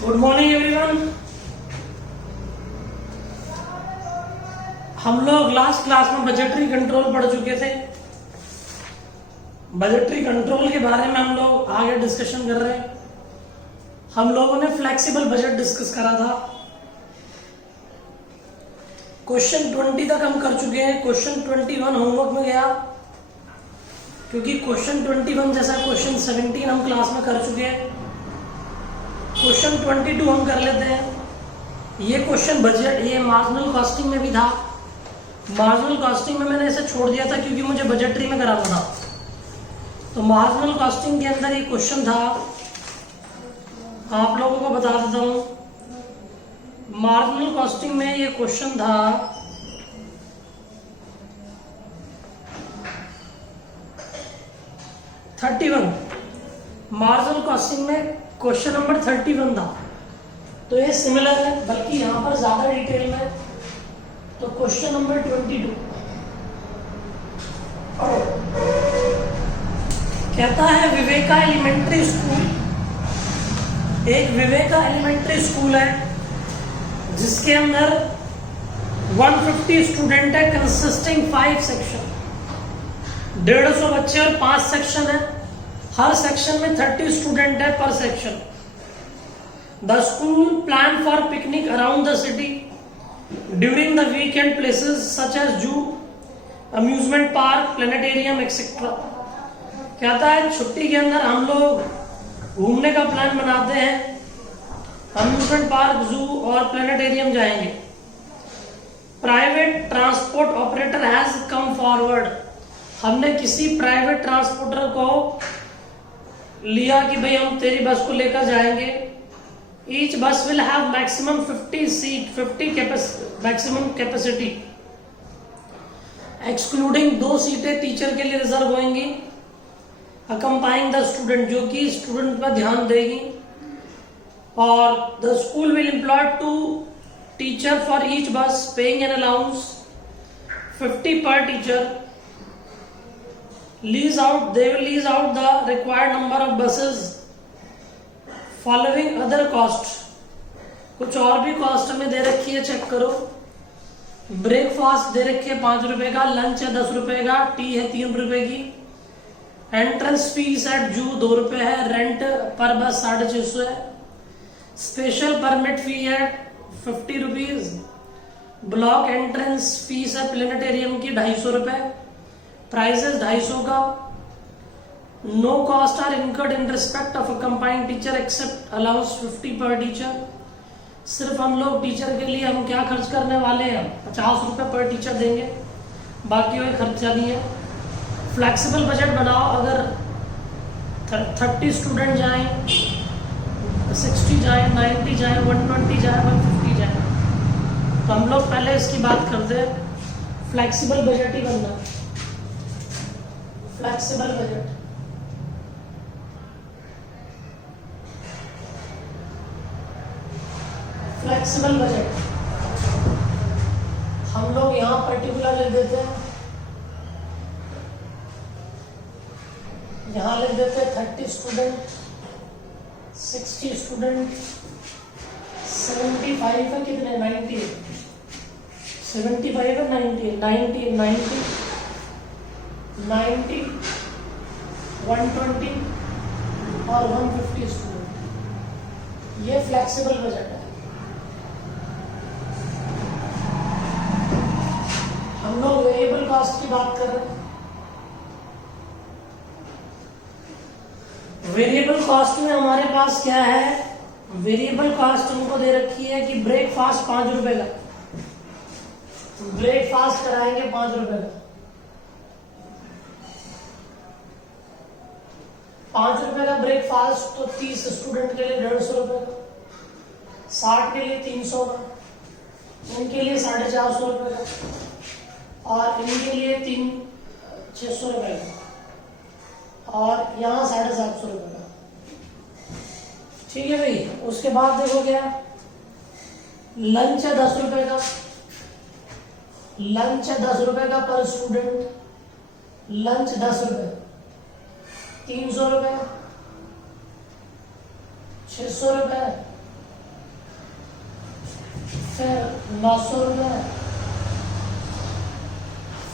Good morning everyone. हम लोग last class में बजटरी कंट्रोल पढ़ चुके थे। बजटरी कंट्रोल के बारे में हम लोग आगे डिस्कशन कर रहे हैं। हम लोगों ने फ्लेक्सिबल बजट डिस्कस करा था। क्वेश्चन 20 तक हम कर चुके हैं। क्वेश्चन 21 होमवर्क में गया, क्योंकि क्वेश्चन 21 जैसा क्वेश्चन 17 हम क्लास में कर चुके हैं। क्वेश्चन 22 हम कर लेते हैं। ये क्वेश्चन बजट, ये मार्जिनल कॉस्टिंग में भी था। मार्जिनल कॉस्टिंग में मैंने इसे छोड़ दिया था क्योंकि मुझे बजटरी में कराना था। तो मार्जिनल कॉस्टिंग के अंदर ये क्वेश्चन था, आप लोगों को बता देता हूं। मार्जिनल कॉस्टिंग में ये क्वेश्चन था 31। मार्जिनल कॉस्टिंग में क्वेश्चन नंबर 31 था। तो ये सिमिलर है, बल्कि यहां पर ज्यादा डिटेल में। तो क्वेश्चन नंबर 22 कहता है, विवेका एलिमेंट्री स्कूल, एक विवेका एलिमेंट्री स्कूल है जिसके अंदर 150 स्टूडेंट है, कंसिस्टिंग 5 सेक्शन, 150 बच्चे और 5 सेक्शन है। हर सेक्शन में 30 स्टूडेंट है पर section. The school plan for picnic around the city during the weekend places such as zoo, amusement park, planetarium etcetera. कहता है छुट्टी के अंदर हम लोग घूमने का प्लान बनाते हैं, अम्यूजमेंट पार्क, जू और प्लेनेटेरियम जाएंगे। Private transport operator has come forward, हमने किसी प्राइवेट ट्रांसपोर्टर को लिया कि भाई हम तेरी बस को लेकर जाएंगे। ईच बस will have maximum 50 seat, 50 maximum capacity, excluding 2 सीटें टीचर के लिए रिजर्व होंगी। अकम्पाइंग द स्टूडेंट, जो कि स्टूडेंट पर ध्यान देगी। और the school will employ 2 teacher for each bus, paying an allowance 50 per teacher. They will lease out the required number of buses following other cost। कुछ और भी कॉस्ट हमें दे रखी है, चेक करो। ब्रेकफास्ट दे रखी है 5 रुपए का, लंच है 10 रुपए का, टी है 3 रुपए की, एंट्रेंस फीस एट जू 2 रुपए है, रेंट पर बस 650 है, स्पेशल परमिट फी है 50 रुपीज, ब्लॉक एंट्रेंस फीस है प्लेनेटेरियम की 250 रुपए, प्राइजेस 250 का। No cost are incurred in respect of accompanying teacher except allowance 50 per teacher. सिर्फ हम लोग टीचर के लिए हम क्या खर्च करने वाले हैं, 50 रुपए पर टीचर देंगे, बाकी कोई खर्चा नहीं है। फ्लेक्सिबल बजट बनाओ, अगर 30 स्टूडेंट जाएं, 60 जाएं, 90 जाएं, 120 जाएं, 150 जाएं, तो हम लोग पहले इसकी बात करते हैं। फ्लेक्सिबल बजट ही बनना, फ्लेक्सिबल बजट। फ्लेक्सिबल बजट हम लोग यहां पर्टिकुलर लिख देते हैं, यहां लिख देते हैं 30 स्टूडेंट, 60 स्टूडेंट, 75 है, कितने 90 है, 75 है, 90 90 90 90 120 और 150 स्टूडेंट। ये फ्लेक्सिबल बजट है। हम लोग वेरिएबल कॉस्ट की बात कर रहे हैं। वेरिएबल कॉस्ट में हमारे पास क्या है, वेरिएबल कॉस्ट हमको दे रखी है कि ब्रेकफास्ट 5 रुपए का, ब्रेकफास्ट कराएंगे 5 रुपए का, 5 रुपए का ब्रेकफास्ट, तो 30 स्टूडेंट के लिए 150 रुपए का, 60 के लिए 300 का, इनके लिए 450 रुपए का, और इनके लिए 600 रुपए का, और यहाँ 750 रुपए का। ठीक है भाई। उसके बाद देखो क्या, लंच है 10 रुपए का, लंच है 10 रुपए का पर स्टूडेंट, लंच 10 रुपए, 300 रुपए, 600 रुपए, फिर 900 रुपये,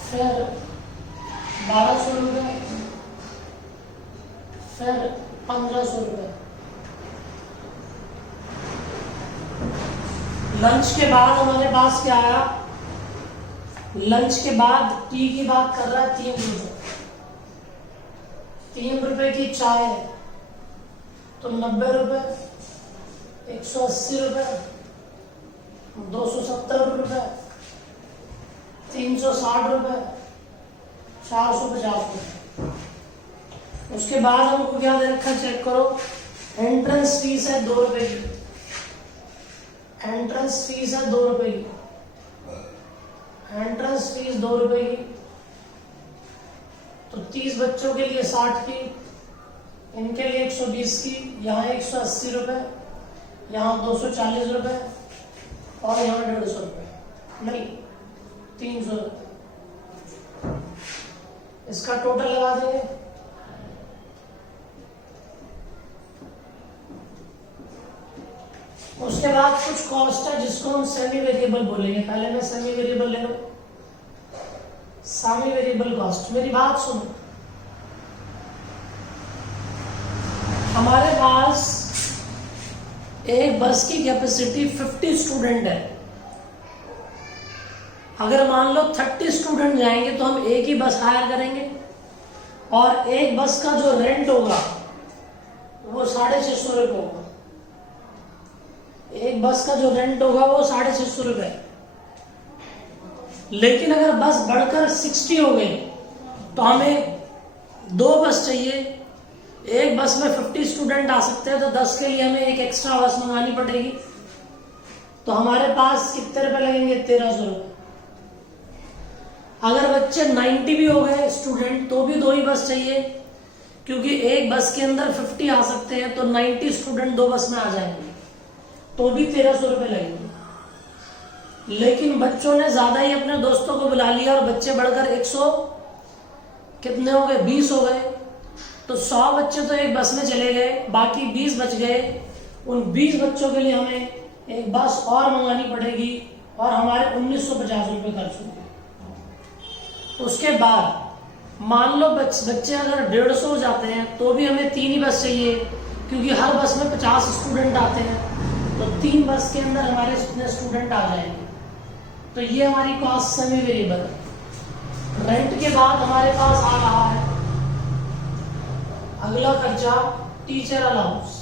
फिर 1200 रुपये, फिर 1500 रुपये। लंच के बाद हमारे पास क्या आया? लंच के बाद टी की बात कर रहा है 3 रुपये। 3 रुपये की चाय है तो 90 रुपये, 180 रुपये, 270 रुपये, 360 रुपये, 450 रुपये। उसके बाद हमको क्या दे रखा है चेक करो। एंट्रेंस फीस है 2 रुपये की। एंट्रेंस फीस है 2 रुपये की। एंट्रेंस फीस 2 रुपये की, तो 30 बच्चों के लिए 60 की, इनके लिए 120 की, यहाँ 180 रुपये, यहाँ 240 रुपये और यहाँ 150 रुपये, नहीं 300 रुपये। इसका टोटल लगा देंगे। उसके बाद कुछ कॉस्ट है जिसको हम सेमी वेरिएबल बोलेंगे। पहले मैं सेमी वेरिएबल ले लूं। सेमी वेरिएबल कॉस्ट, मेरी बात सुनो। हमारे पास एक बस की कैपेसिटी 50 स्टूडेंट है। अगर मान लो 30 स्टूडेंट जाएंगे तो हम एक ही बस हायर करेंगे और एक बस का जो रेंट होगा वो 650 रुपये होगा। एक बस का जो रेंट होगा वो 650 रुपये। लेकिन अगर बस बढ़कर 60 हो गई तो हमें 2 बस चाहिए। एक बस में 50 स्टूडेंट आ सकते हैं तो 10 के लिए हमें एक एक्स्ट्रा बस मंगानी पड़ेगी। तो हमारे पास कितने रुपए लगेंगे? 1300 रुपये। अगर बच्चे 90 भी हो गए स्टूडेंट तो भी 2 ही बस चाहिए, क्योंकि एक बस के अंदर 50 आ सकते हैं तो 90 स्टूडेंट 2 बस में आ जाएंगे तो भी 1300 रुपये लगेंगे। लेकिन बच्चों ने ज्यादा ही अपने दोस्तों को बुला लिया और बच्चे बढ़कर 100 कितने हो गए? 20 हो गए। तो 100 बच्चे तो एक बस में चले गए, बाकी 20 बच गए। उन 20 बच्चों के लिए हमें एक बस और मंगानी पड़ेगी और हमारे 1950 रुपये खर्च होंगे। उसके बाद मान लो बच्चे अगर 150 हो जाते हैं तो भी हमें 3 ही बस चाहिए, क्योंकि हर बस में 50 स्टूडेंट आते हैं तो 3 बस के अंदर हमारे कितने स्टूडेंट आ जाएंगे। तो ये हमारी कॉस्ट सेमी वेरिएबल है। रेंट के बाद हमारे पास आ रहा है अगला खर्चा, टीचर अलाउंस।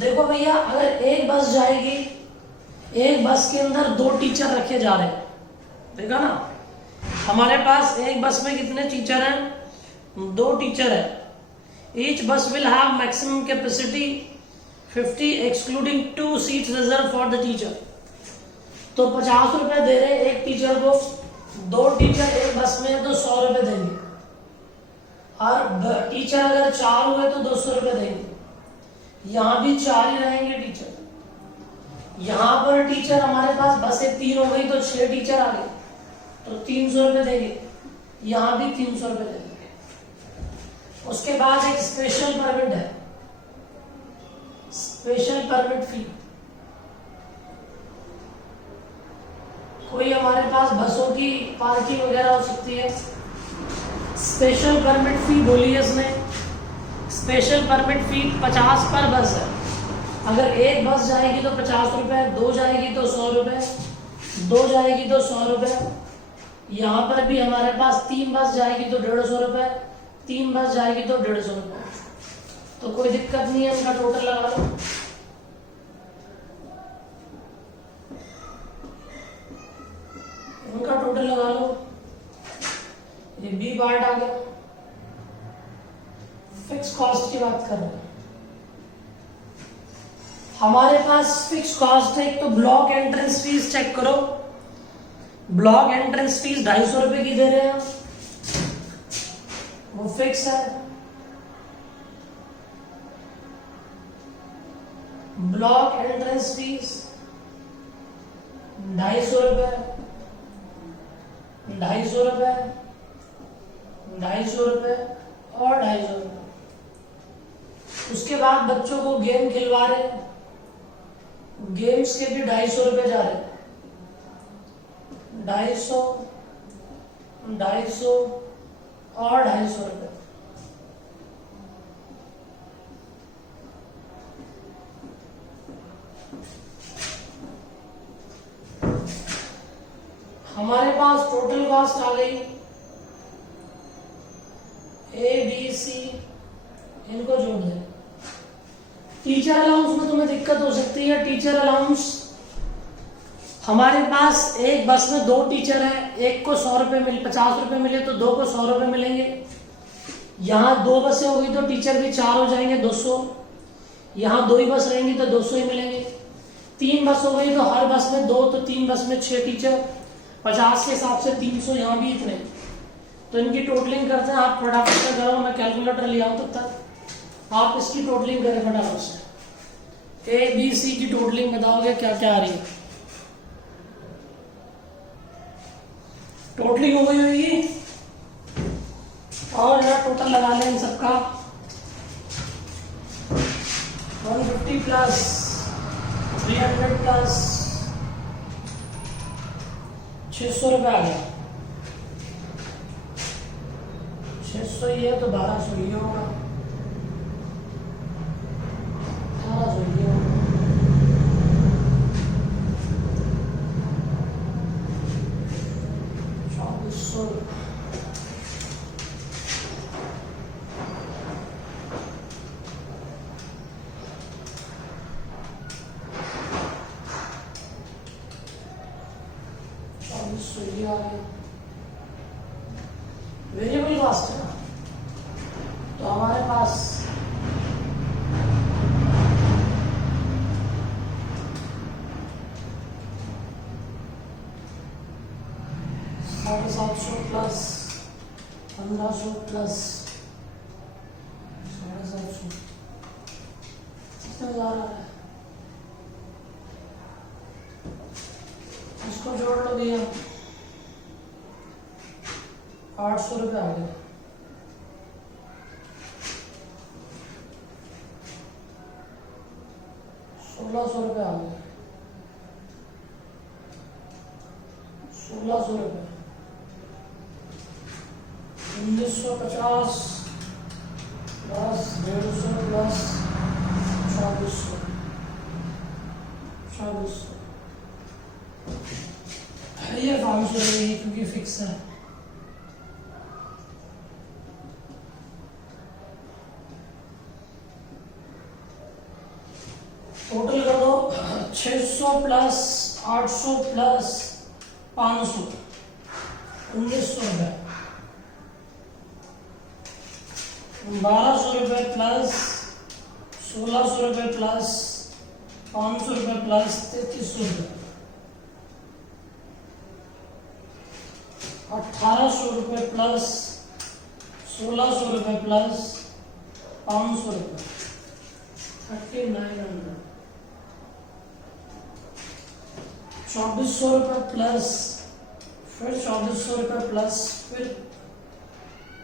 देखो भैया, अगर एक बस जाएगी, एक बस के अंदर 2 टीचर रखे जा रहे हैं, देखा ना। हमारे पास एक बस में कितने टीचर हैं? 2 टीचर है। ईच बस will have maximum capacity 50 excluding 2 seats reserve for the teacher. तो 50 रुपए दे रहे एक टीचर को, 2 टीचर एक बस में है तो 100 रुपए देंगे। और टीचर अगर 4 हुए तो 200 रुपए देंगे। यहां भी 4 ही रहेंगे टीचर। यहां पर टीचर हमारे पास बसें 3 हो गई तो 6 टीचर आ गए तो 300 रुपए देंगे। यहां भी 300 रुपए देंगे। उसके बाद एक स्पेशल परमिट है, स्पेशल परमिट फी। कोई हमारे पास बसों की पार्किंग वगैरह हो सकती है, स्पेशल परमिट फी बोली है इसने। स्पेशल परमिट फी 50 पर बस है। अगर एक बस जाएगी तो 50 रुपए, 2 जाएगी तो 100 रुपए, 2 जाएगी तो 100 रुपए। यहाँ पर भी हमारे पास 3 बस जाएगी तो 150 रुपए, 3 बस जाएगी तो 150 रुपए। तो कोई दिक्कत नहीं है, इनका टोटल लगा लो। इनका टोटल लगा लो। ये बी पार्ट आ गया। फिक्स कॉस्ट की बात कर रहे हैं। हमारे पास फिक्स कॉस्ट है। एक तो ब्लॉक एंट्रेंस फीस चेक करो। ब्लॉक एंट्रेंस फीस 250 रुपए की दे रहे हैं, वो फिक्स है। ब्लॉक एंट्रेंस फीस 250 रुपए, 250 रुपए, 250 रुपए और 250 रुपए। उसके बाद बच्चों को गेम खिलवा रहे, गेम्स के भी 250 रुपए जा रहे, 250, 250 और 250 रुपए। हमारे पास टोटल कॉस्ट आ गई ABC, इनको जोड़ दें। टीचर अलाउंस में तुम्हें दिक्कत हो सकती है। टीचर अलाउंस हमारे पास एक बस में 2 टीचर है, एक को 100 रुपए 50 रुपए मिले तो 2 को 100 रुपए मिलेंगे। यहाँ 2 बसें होगी तो टीचर भी 4 हो जाएंगे, 200। यहाँ 2 ही बस रहेंगी तो 200 ही मिलेंगे। 3 बस हो गई तो हर बस में 2, तो 3 बस में 6 टीचर, 50 के हिसाब से 300, यहाँ भी इतने। तो इनकी टोटलिंग करते हैं। आप फटाफट से करो, मैं कैलकुलेटर ले आऊँ तब तक आप इसकी टोटलिंग करें फटाफट से। ABC की टोटलिंग बताओगे क्या क्या आ रही है। टोटलिंग हो गई होगी और यहाँ टोटल लगा लें इन सबका। 150 प्लस 300 प्लस 600 रुपये आ गया। 600 ही है तो 1200 ही होगा, 1800 ही होगा। वेरिएबल कॉस्ट है ना, तो हमारे पास $750 प्लस 1500 प्लस 750, कितना जा रहा है। इसको जोड़ लो भैया, 800 रुपये आ गए। ₹1600 आ गए, 1600 रुपये। 1950 प्लस 150 प्लस 2400, 2400 ये 500 रुपये क्योंकि फिक्स है। टोटल कर दो 600 प्लस 800 प्लस 500, 1900 रुपये। 1200 रुपये प्लस 1600 रुपये प्लस 500 रुपये प्लस 3300 रुपये, 1800 रुपये प्लस 1600 रुपये प्लस 500 रुपये, 3900। 2400 रुपये प्लस फिर 2400 रुपये प्लस फिर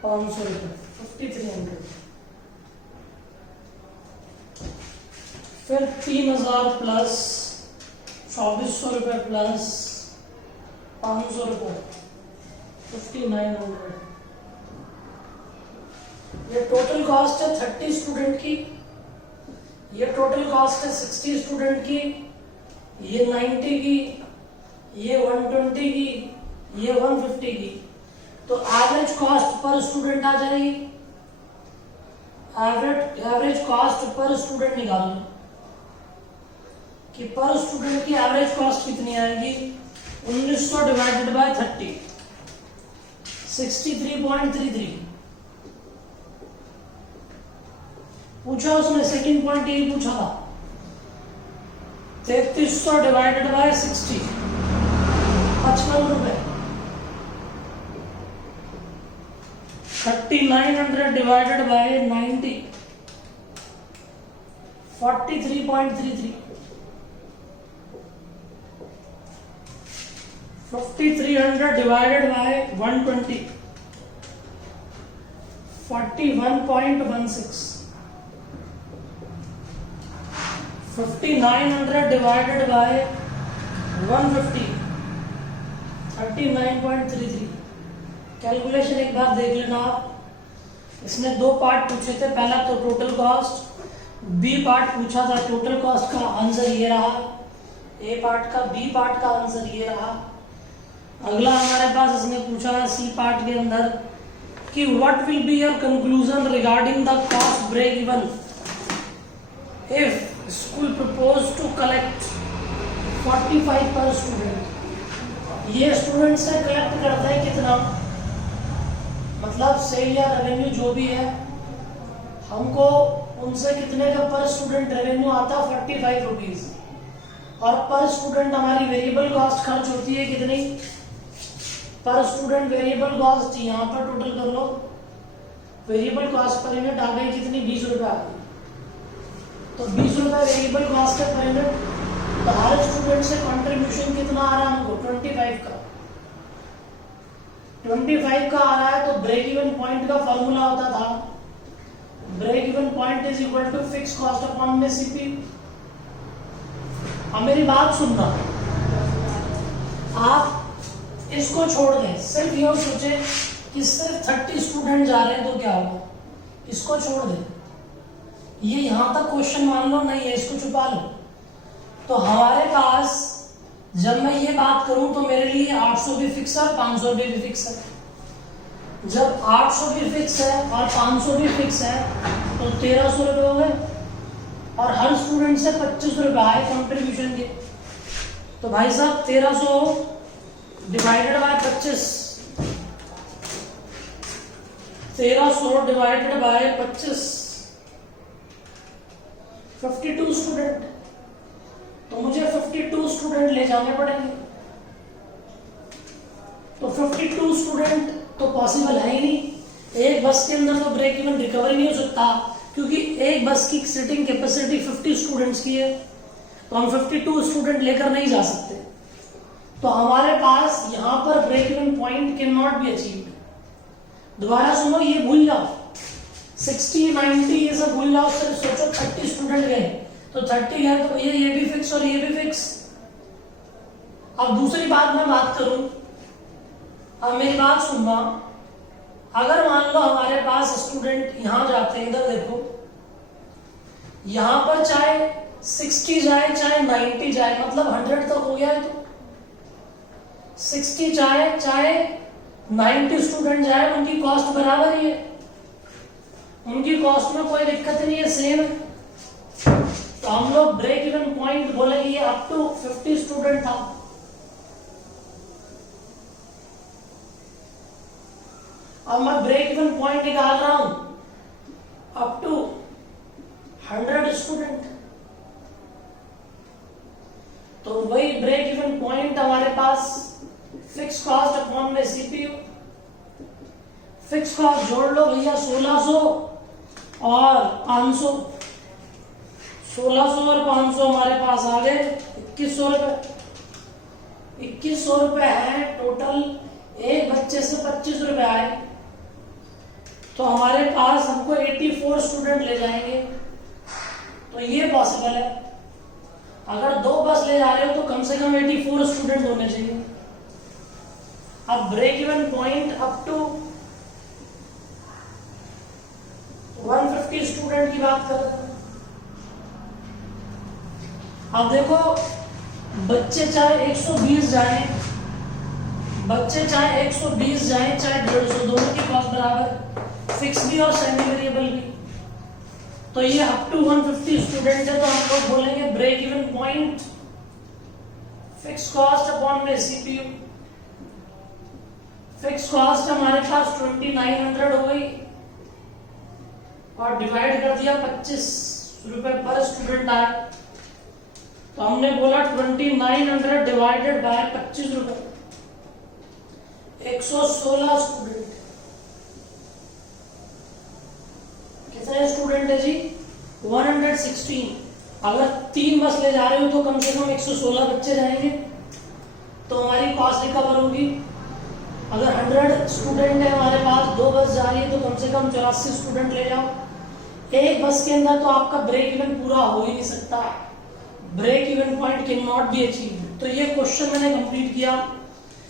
500 रुपये, 5300। फिर 3000 प्लस 2400 रुपये प्लस 500 रुपये, 5900। ये टोटल कॉस्ट है 30 स्टूडेंट की, ये टोटल कॉस्ट है 60 स्टूडेंट की, ये 90 की, ये 120 की, ये 150 की। तो एवरेज कॉस्ट पर स्टूडेंट आ जाएगी। एवरेज कॉस्ट पर स्टूडेंट निकाल लो कि पर स्टूडेंट की एवरेज कॉस्ट कितनी आएगी। 1900 डिवाइडेड बाय 30, 63.33। पूछा उसने, सेकंड पॉइंट यही पूछा था। 3300 डिवाइडेड बाय 60, 55 रुपए। 3900 divided by 90, 43.33। 5300 divided by 120, 41.16। 5900 divided by 150, 39.33। Calculation एक बार देख लेना आप। इसने दो पार्ट पूछे थे, पहला तो टोटल कॉस्ट, बी पार्ट पूछा था। टोटल कॉस्ट का आंसर ये रहा, ए पार्ट का, बी पार्ट का आंसर ये रहा। अगला हमारे पास इसने पूछा है सी पार्ट के अंदर कि what will be your conclusion regarding the cost break even if school propose to collect 45 per student. ये स्टूडेंट से कलेक्ट करता है कितना, मतलब सेल या रेवेन्यू जो भी है, हमको उनसे कितने का पर स्टूडेंट रेवेन्यू आता है 45 रुपीज, और पर स्टूडेंट हमारी वेरिएबल कॉस्ट खर्च होती है कितनी, पर स्टूडेंट वेरिएबल कॉस्ट यहाँ पर टोटल कर लो, वेरिएबल कॉस्ट पर यूनिट आ गई कितनी, 20 रुपए आ गई। तो 20 रुपए वेरिएबल कॉस्ट है पर यूनिट। तो हर स्टूडेंट से कंट्रीब्यूशन कितना आ रहा है हमको, 25 का, 25 का आ रहा है। तो ब्रेक इवन पॉइंट का फॉर्मूला होता था, break even point is equal to fix cost upon में सीपी। अब मेरी बात सुनना, आप इसको छोड़ दें, सिर्फ ये सोचे कि सिर्फ 30 स्टूडेंट जा रहे हैं तो क्या होगा, इसको छोड़ दें, ये यहां तक क्वेश्चन मान लो नहीं है, इसको छुपा लो। तो हमारे पास जब मैं ये बात करूं तो मेरे लिए 800 भी फिक्स है और 500 रुपये भी फिक्स है। जब 800 भी फिक्स है और 500 भी फिक्स है तो 1300 रुपये हो गए, और हर स्टूडेंट से 25 रुपये आए कंट्रीब्यूशन के। तो भाई साहब 1300 divided by 25, 1300 divided by 25, 52 student. तो मुझे 52 स्टूडेंट ले जाने पड़ेंगे। तो 52 स्टूडेंट तो पॉसिबल है ही नहीं, एक बस के अंदर तो ब्रेक इवन रिकवरी नहीं हो सकता, क्योंकि एक बस की सीटिंग कैपेसिटी 50 स्टूडेंट्स की है, तो हम 52 स्टूडेंट लेकर नहीं जा सकते। तो हमारे पास यहां पर break even point can not be achieved. दोबारा सुनो, ये भूल जाओ, 60, 90 ये सब भूल जाओ, सिर्फ सोचो 30 स्टूडेंट गए, तो 30 गए तो ये भी फिक्स और ये भी फिक्स। अब दूसरी बात मैं बात करूं, अब मेरी बात सुनना, अगर मान लो हमारे पास स्टूडेंट यहां जाते हैं, इधर देखो, यहां पर चाहे 60 जाए चाहे 90 जाए, मतलब 100 तक हो गया है, तो 60 चाहे 90 स्टूडेंट जाए, उनकी कॉस्ट बराबर ही है, उनकी कॉस्ट में कोई दिक्कत नहीं है, सेम है। तो हम लोग ब्रेक इवन पॉइंट बोलेंगे ये अप टू 50 स्टूडेंट था। अब मैं ब्रेक इवन पॉइंट निकाल रहा हूं अप टू 100 स्टूडेंट। तो वही ब्रेक इवन पॉइंट हमारे पास फिक्स कॉस्ट अपॉन में सीपीयू, फिक्स कॉस्ट जोड़ लो भैया, 1600 और 500, 1600 और 500 हमारे पास आ गए 2100 रुपए। 2100 रुपए है टोटल, एक बच्चे से 25 रुपए आए, तो हमारे पास हमको 84 स्टूडेंट ले जाएंगे। तो ये पॉसिबल है, अगर 2 बस ले जा रहे हो तो कम से कम 84 स्टूडेंट होने चाहिए। अब break even point up to 150 student की बात कर रहे हैं। अब देखो, बच्चे चाहे 120 जाए, बच्चे चाहे 120 जाए चाहे 150, दोनों की कॉस्ट बराबर, फिक्स भी और सेमी वेरिएबल भी। तो ये अप टू 150 स्टूडेंट है, तो हम लोग बोलेंगे break even point fix cost upon में सीपीयू। फिक्स कॉस्ट हमारे पास 2900 हो गई और डिवाइड कर दिया 25 रुपए पर स्टूडेंट आए, तो हमने बोला 2900 डिवाइडेड बाय 25 रुपए, 116 स्टूडेंट। कितने स्टूडेंट है जी? 116। अगर 3 बस ले जा रहे हो तो कम से कम 116 बच्चे जाएंगे, तो हमारी कॉस्ट रिकवर होगी। अगर 100 स्टूडेंट है हमारे पास, 2 बस जा रही है, तो कम से कम 84 स्टूडेंट ले जाओ। एक बस के अंदर तो आपका ब्रेक इवन पूरा हो ही नहीं सकता, break even point can not be achieve. तो ये क्वेश्चन मैंने कंप्लीट किया,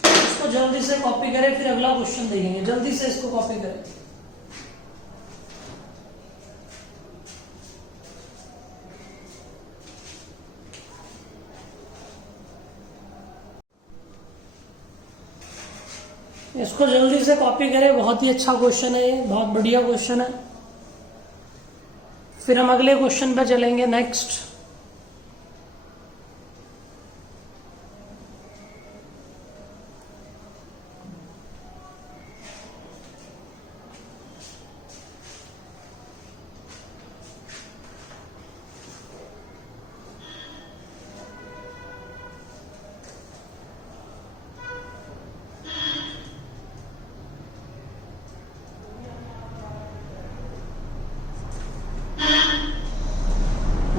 इसको जल्दी से कॉपी करें, फिर अगला क्वेश्चन देखेंगे। जल्दी से इसको कॉपी करें। इसको जल्दी से कॉपी करें, बहुत ही अच्छा क्वेश्चन है ये, बहुत बढ़िया क्वेश्चन है। फिर हम अगले क्वेश्चन पे चलेंगे। नेक्स्ट,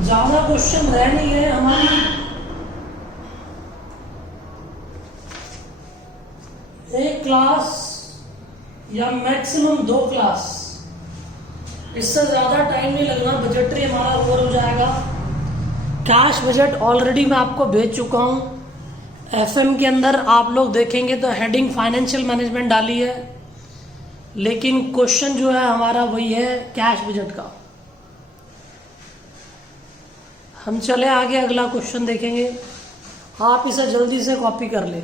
ज्यादा क्वेश्चन रह नहीं गए हमारी, एक क्लास या मैक्सिमम 2 क्लास, इससे ज्यादा टाइम नहीं लगना, बजटरी हमारा ओवर हो जाएगा। कैश बजट ऑलरेडी मैं आपको भेज चुका हूं। एफएम के अंदर आप लोग देखेंगे तो हेडिंग फाइनेंशियल मैनेजमेंट डाली है, लेकिन क्वेश्चन जो है हमारा वही है कैश बजट का। हम चले आगे, अगला क्वेश्चन देखेंगे। आप इसे जल्दी से कॉपी कर ले।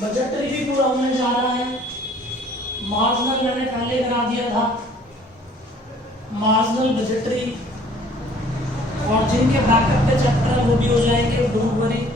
बजटरी भी पूरा होने जा रहा है। मार्जिनल मैंने पहले करा दिया था, मार्जिनल बजटरी, और जिनके बैकअप पे चैप्टर वो भी हो जाएंगे, डोंट वरी।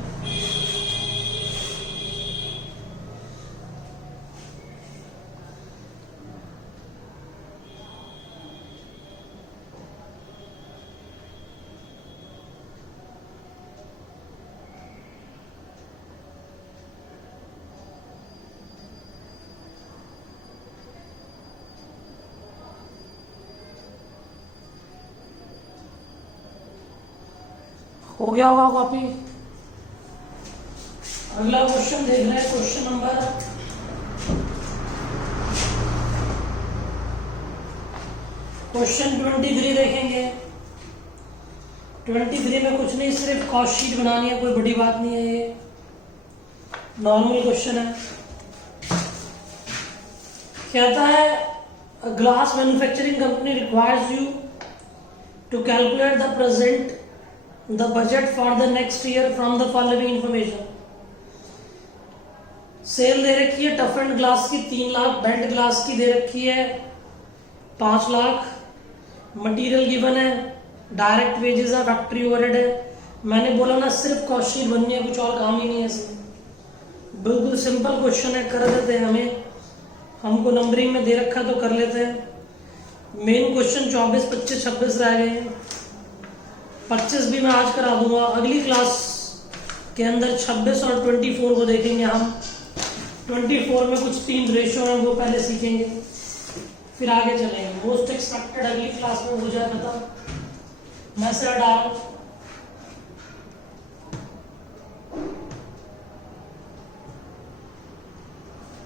हो गया होगा कॉपी। अगला क्वेश्चन देख रहे हैं, क्वेश्चन नंबर 23 देखेंगे। 23 में कुछ नहीं, सिर्फ कॉस्ट शीट बनानी है, कोई बड़ी बात नहीं है, ये नॉर्मल क्वेश्चन है। कहता है glass manufacturing company requires you to calculate the budget for the next year from the following information. Sale दे रखी है टफ एंड ग्लास की 3 लाख, बेल्ट ग्लास की दे रखी है 5 लाख, मटेरियल गिवन है, डायरेक्ट वेजेस है, फैक्ट्री ओवरहेड है। मैंने बोला ना सिर्फ कॉस्ट शीट बननी है, कुछ और काम ही नहीं है इसमें। बिल्कुल सिंपल क्वेश्चन है, कर देते हैं। हमको नंबरिंग में दे रखा तो कर लेते हैं। मेन क्वेश्चन 24, 25, 26 रह गए हैं। 25 भी मैं आज करा दूंगा। अगली क्लास के अंदर 26 और 24 को देखेंगे हम। 24 में कुछ 3 रेशियो है, वो पहले सीखेंगे, फिर आगे चलेंगे। मोस्ट एक्सपेक्टेड अगली क्लास में हो जाए खत्म। मैं सर डाल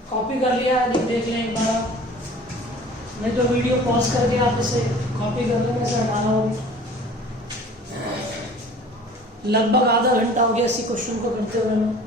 कॉपी कर लिया, देख लें एक बार, नहीं तो वीडियो पॉज करके आप इसे कॉपी कर लेंगे। सर डाला हो, लगभग आधा घंटा हो गया इसी क्वेश्चन को करते हुए मैं।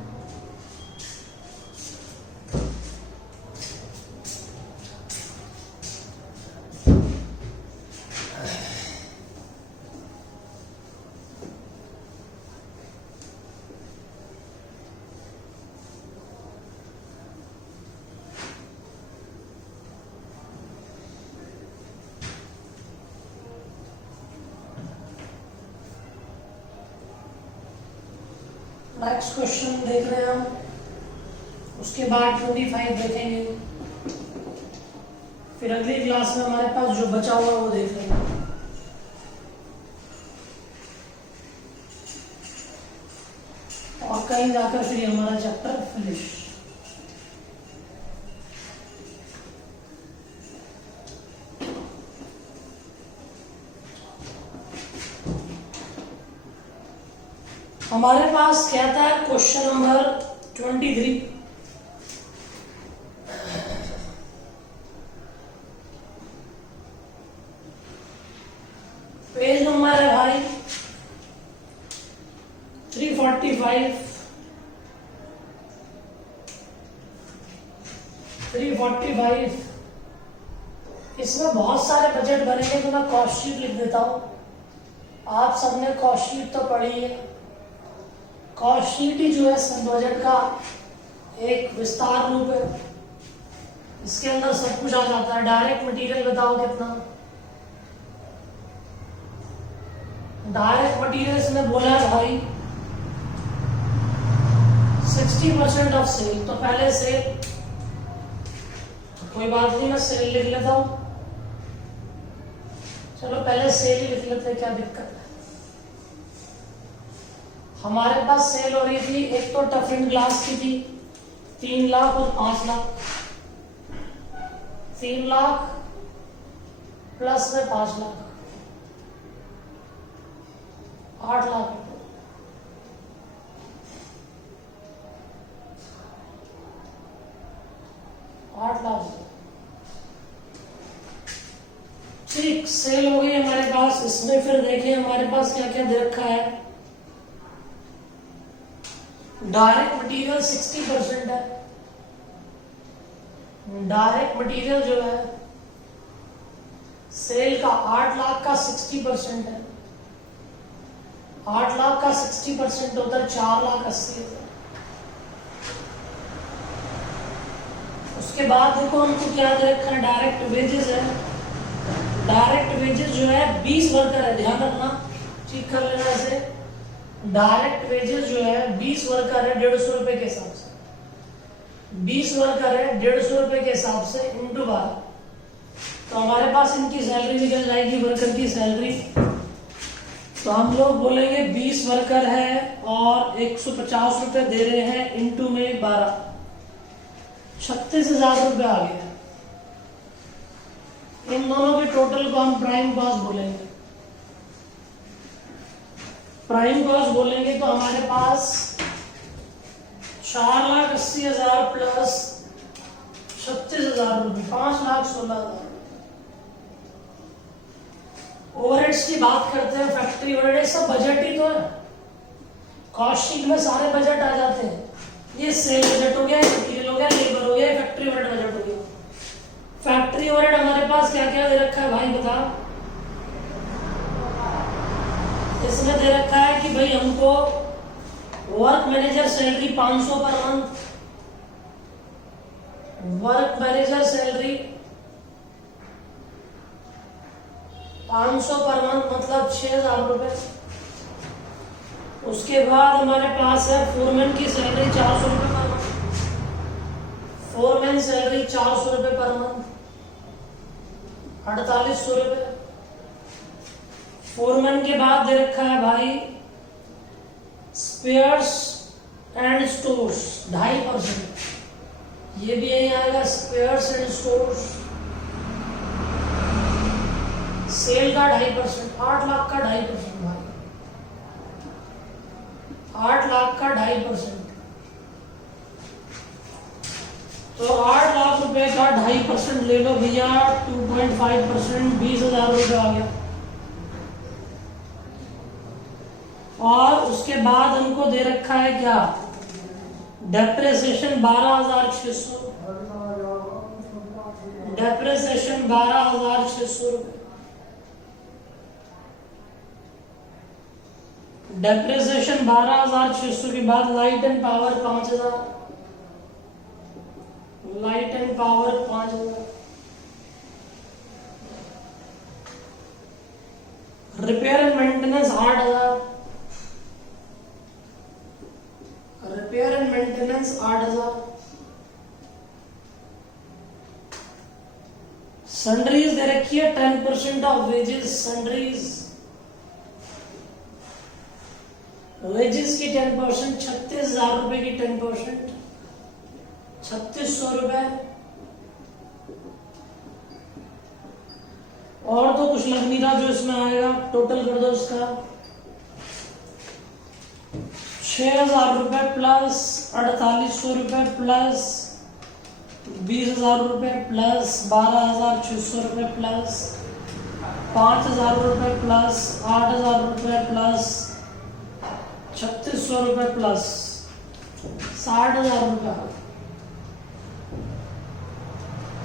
नेक्स्ट क्वेश्चन देख रहे हैं हम, उसके बाद 25 देखेंगे, फिर अगली क्लास में हमारे पास जो बचा हुआ वो देख लेंगे। और कहीं जाकर फिर हमारा चैप्टर फिनिश। हमारे पास कहता है क्वेश्चन नंबर 23, भाई 345, 345। इसमें बहुत सारे बजट बनेंगे तो मैं कॉस्ट शीट लिख देता हूं। आप सबने कॉस्ट शीट तो पढ़ी है। कॉस्ट शीट ही जो है बजट का एक विस्तार रूप है। इसके अंदर सब कुछ आ जाता है। डायरेक्ट मटेरियल बताओ कितना? डायरेक्ट मटेरियल इसमें बोला है भाई 60% ऑफ सेल। तो पहले सेल, कोई बात नहीं, मैं सेल लिख लेता हूं। चलो पहले सेल ही लिख लेते हैं, क्या दिक्कत है। हमारे पास सेल हो रही थी, एक तो टफ एंड ग्लास की थी 3 लाख और 5 लाख। 3 लाख प्लस में 5 लाख, 8 लाख। 8 लाख ठीक सेल हो गई हमारे पास। इसमें फिर देखिए हमारे पास क्या क्या दे रखा है। डायरेक्ट मटेरियल 60% है। डायरेक्ट मटेरियल जो है सेल का 8 लाख का 60% है। 8 लाख का 60% होता है 4,80,000। उसके बाद देखो हमको क्या दे रखा है, डायरेक्ट वेजेस है। डायरेक्ट वेजेस जो है 20 वर्कर है, ध्यान रखना, ठीक कर लेना इसे। डायरेक्ट वेजेस जो है 20 वर्कर है 150 रुपए के हिसाब से। 20 वर्कर है 150 रुपए के हिसाब से इंटू 12, तो हमारे पास इनकी सैलरी निकल जाएगी, वर्कर की सैलरी। तो हम लोग बोलेंगे 20 वर्कर है और 150 रुपए दे रहे हैं, इंटू में 12, 36,000 रुपए आ गया। इन दोनों के टोटल को हम प्राइम कॉस्ट बोलेंगे। प्राइम कॉस्ट बोलेंगे तो हमारे पास 4,80,000 प्लस 36,000 रुपये, 5,16,000। ओवरहेड्स की बात करते हैं, फैक्ट्री ओवरहेड, सब बजट ही तो है। कॉस्ट शीट में सारे बजट आ जाते हैं। ये सेल बजट हो गया, मटीरियल हो गया, लेबर हो गया, फैक्ट्री ओवरहेड बजट हो गया। फैक्ट्री ओवरहेड हमारे पास क्या क्या दे रखा है भाई बता। इसमें दे रखा है कि भाई हमको work manager salary 500 per month. Work manager salary 500 per month मतलब 6,000 रुपए। उसके बाद हमारे पास है फोरमैन की सैलरी 400 रुपए पर मंथ। फोरमैन सैलरी 400 रुपए पर मंथ, 4,800 रुपए। फोरमैन के बाद दे रखा है भाई स्पेयर्स एंड स्टोर्स 2.5%, ये भी यही आएगा। स्पेयर्स एंड स्टोर्स सेल का 2.5%, 8 लाख का 2.5% भाई, 8 लाख का 2.5%। तो 8 लाख रुपए का 2.5% ले लो भैया, 2.5%, 20,000 रुपए आ गया। और उसके बाद हमको दे रखा है क्या, डेप्रेसिएशन 12,600, डेप्रेसिएशन 12,600 रुपए। डेप्रेसिएशन 12,600 के बाद light and power 5,000, light and power 5,000। Repair and maintenance 8,000, repair and maintenance 8,000। Sundries दे रखी है 10% ऑफ वेजेस। सन्ड्रीज वेजेस की 10%, 36,000 रुपए की 10%, 3,600 रुपए। और तो कुछ लग नहीं रहा जो इसमें आएगा, टोटल कर दो इसका 6,000 रुपए प्लस 4,800 रुपए प्लस 20,000 रुपए प्लस 12,600 रुपए प्लस 5,000 रुपये प्लस 8,000 रुपये प्लस 3,600 रुपये प्लस 60,000 रुपये,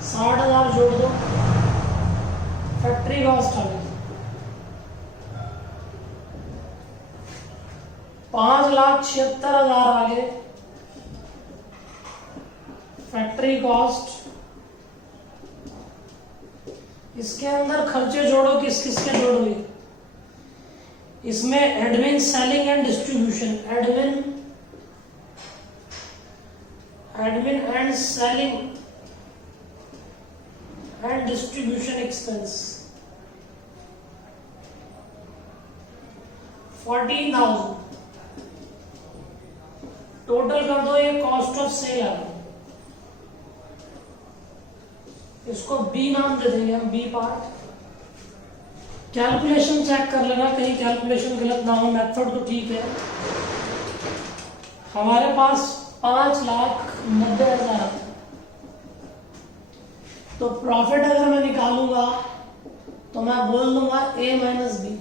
60,000 जोड़ दो, फैक्ट्री कॉस्ट आ गई 5,76,000 आ गए फैक्ट्री कॉस्ट। इसके अंदर खर्चे जोड़ो, किस किस के जोड़ोगे? इसमें admin, selling and distribution, admin and selling and distribution expense 14,000 total कर दो, ये कॉस्ट ऑफ सेल आ गई। इसको बी नाम दे देंगे हम, बी पार्ट। कैलकुलेशन चेक कर लेना, कहीं कैलकुलेशन गलत ना हो, मेथड तो ठीक है। हमारे पास 5,90,000, तो प्रॉफिट अगर मैं निकालूंगा तो मैं बोल दूंगा ए माइनस बी।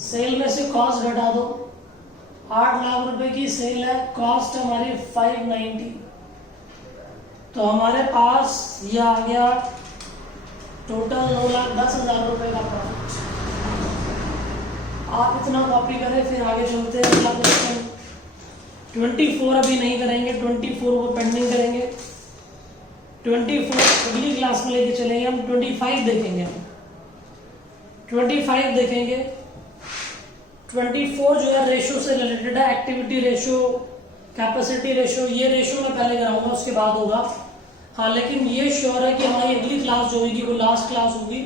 सेल में से कॉस्ट घटा दो, 8 लाख रुपए की सेल है, कॉस्ट हमारी 590, तो हमारे पास ये आ गया टोटल 9,10,000 रुपए का प्रॉफिट। आप इतना कॉपी करें, फिर आगे चलते हैं। 24 अभी नहीं करेंगे, 24 को पेंडिंग करेंगे, 24 अगली क्लास में लेके चलेंगे हम। 25 देखेंगे, 25 देखेंगे। 24 जो है रेशो से रिलेटेड है, एक्टिविटी रेशो, कैपेसिटी रेशो, ये रेशो मैं पहले कराऊंगा, उसके बाद होगा। हाँ, लेकिन ये श्योर है कि हमारी अगली क्लास जो होगी वो लास्ट क्लास होगी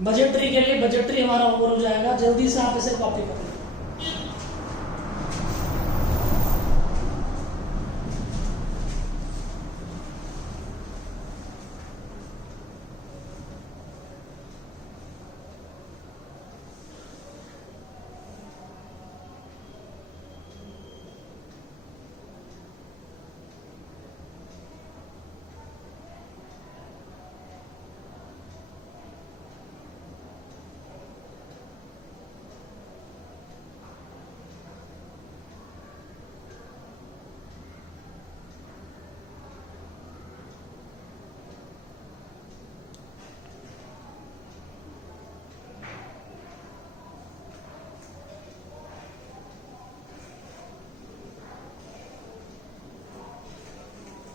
बजटरी के लिए। बजटरी हमारा ओवर हो जाएगा, जल्दी से आप इसे कॉपी करें।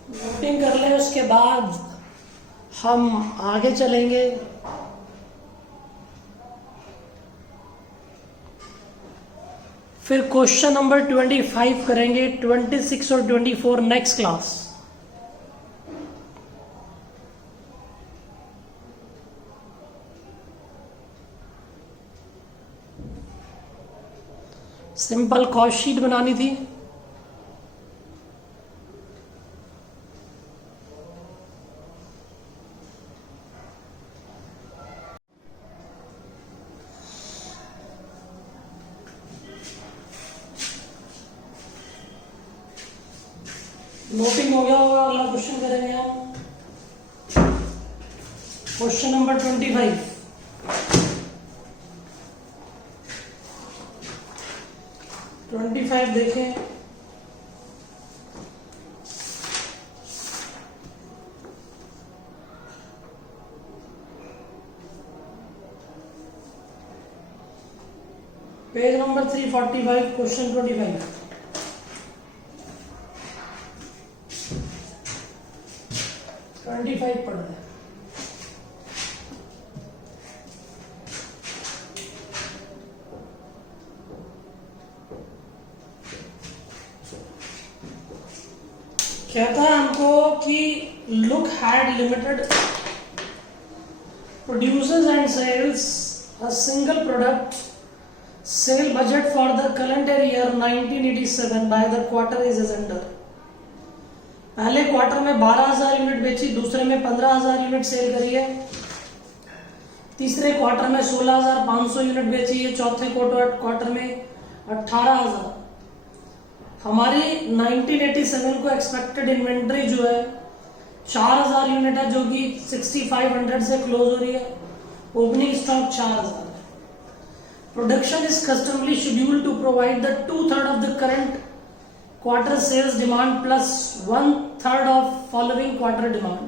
नोटिंग कर लें, उसके बाद हम आगे चलेंगे। फिर क्वेश्चन नंबर 25 करेंगे, 26 और 24 next class. Simple cost sheet बनानी थी। नोटिंग हो गया होगा, अगला क्वेश्चन करेंगे हम। Question number 25। देखें, पेज नंबर 345, क्वेश्चन 25। पढ़ रहे हैं। कहता है हमको कि look had limited producers and sells a single product sale budget for the calendar year 1987 by the quarter is as under. पहले क्वार्टर में 12,000 यूनिट बेची, दूसरे में 15,000 यूनिट सेल करी है, तीसरे क्वार्टर में 16,500 यूनिट बेची है, चौथे क्वार्टर में 18,000। हमारी 1987 को एक्सपेक्टेड इन्वेंट्री जो है 4,000 यूनिट है, जो कि 6,500 से क्लोज हो रही है। ओपनिंग स्टॉक 4000 है। Production is customarily scheduled to provide the 2/3 of the current quarter sales demand plus 1/3 of following quarter demand.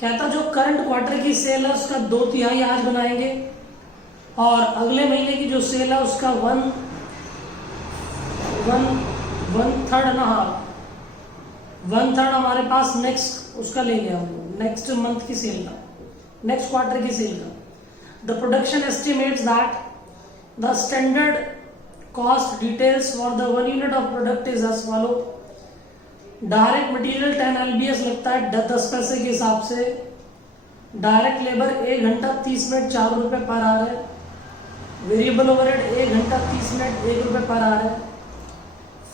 कहता जो करंट क्वार्टर की सेल है उसका 2/3 आज बनाएंगे और अगले महीने की जो सेल है उसका वन थर्ड ना, हाँ 1/3 हमारे पास नेक्स्ट उसका ले लिया हम लोग, नेक्स्ट मंथ की सेल का, नेक्स्ट क्वार्टर की सेल का। The production estimates that the standard cost details for the 1 unit of product is as follow. Direct material 10 LBS लगता है 10 पैसे के हिसाब से। डायरेक्ट लेबर 1 घंटा 30 मिनट 4 रुपए पर आवर है। वेरिएबल ओवरहेड 1 घंटा 30 मिनट 1 रुपए पर आवर है।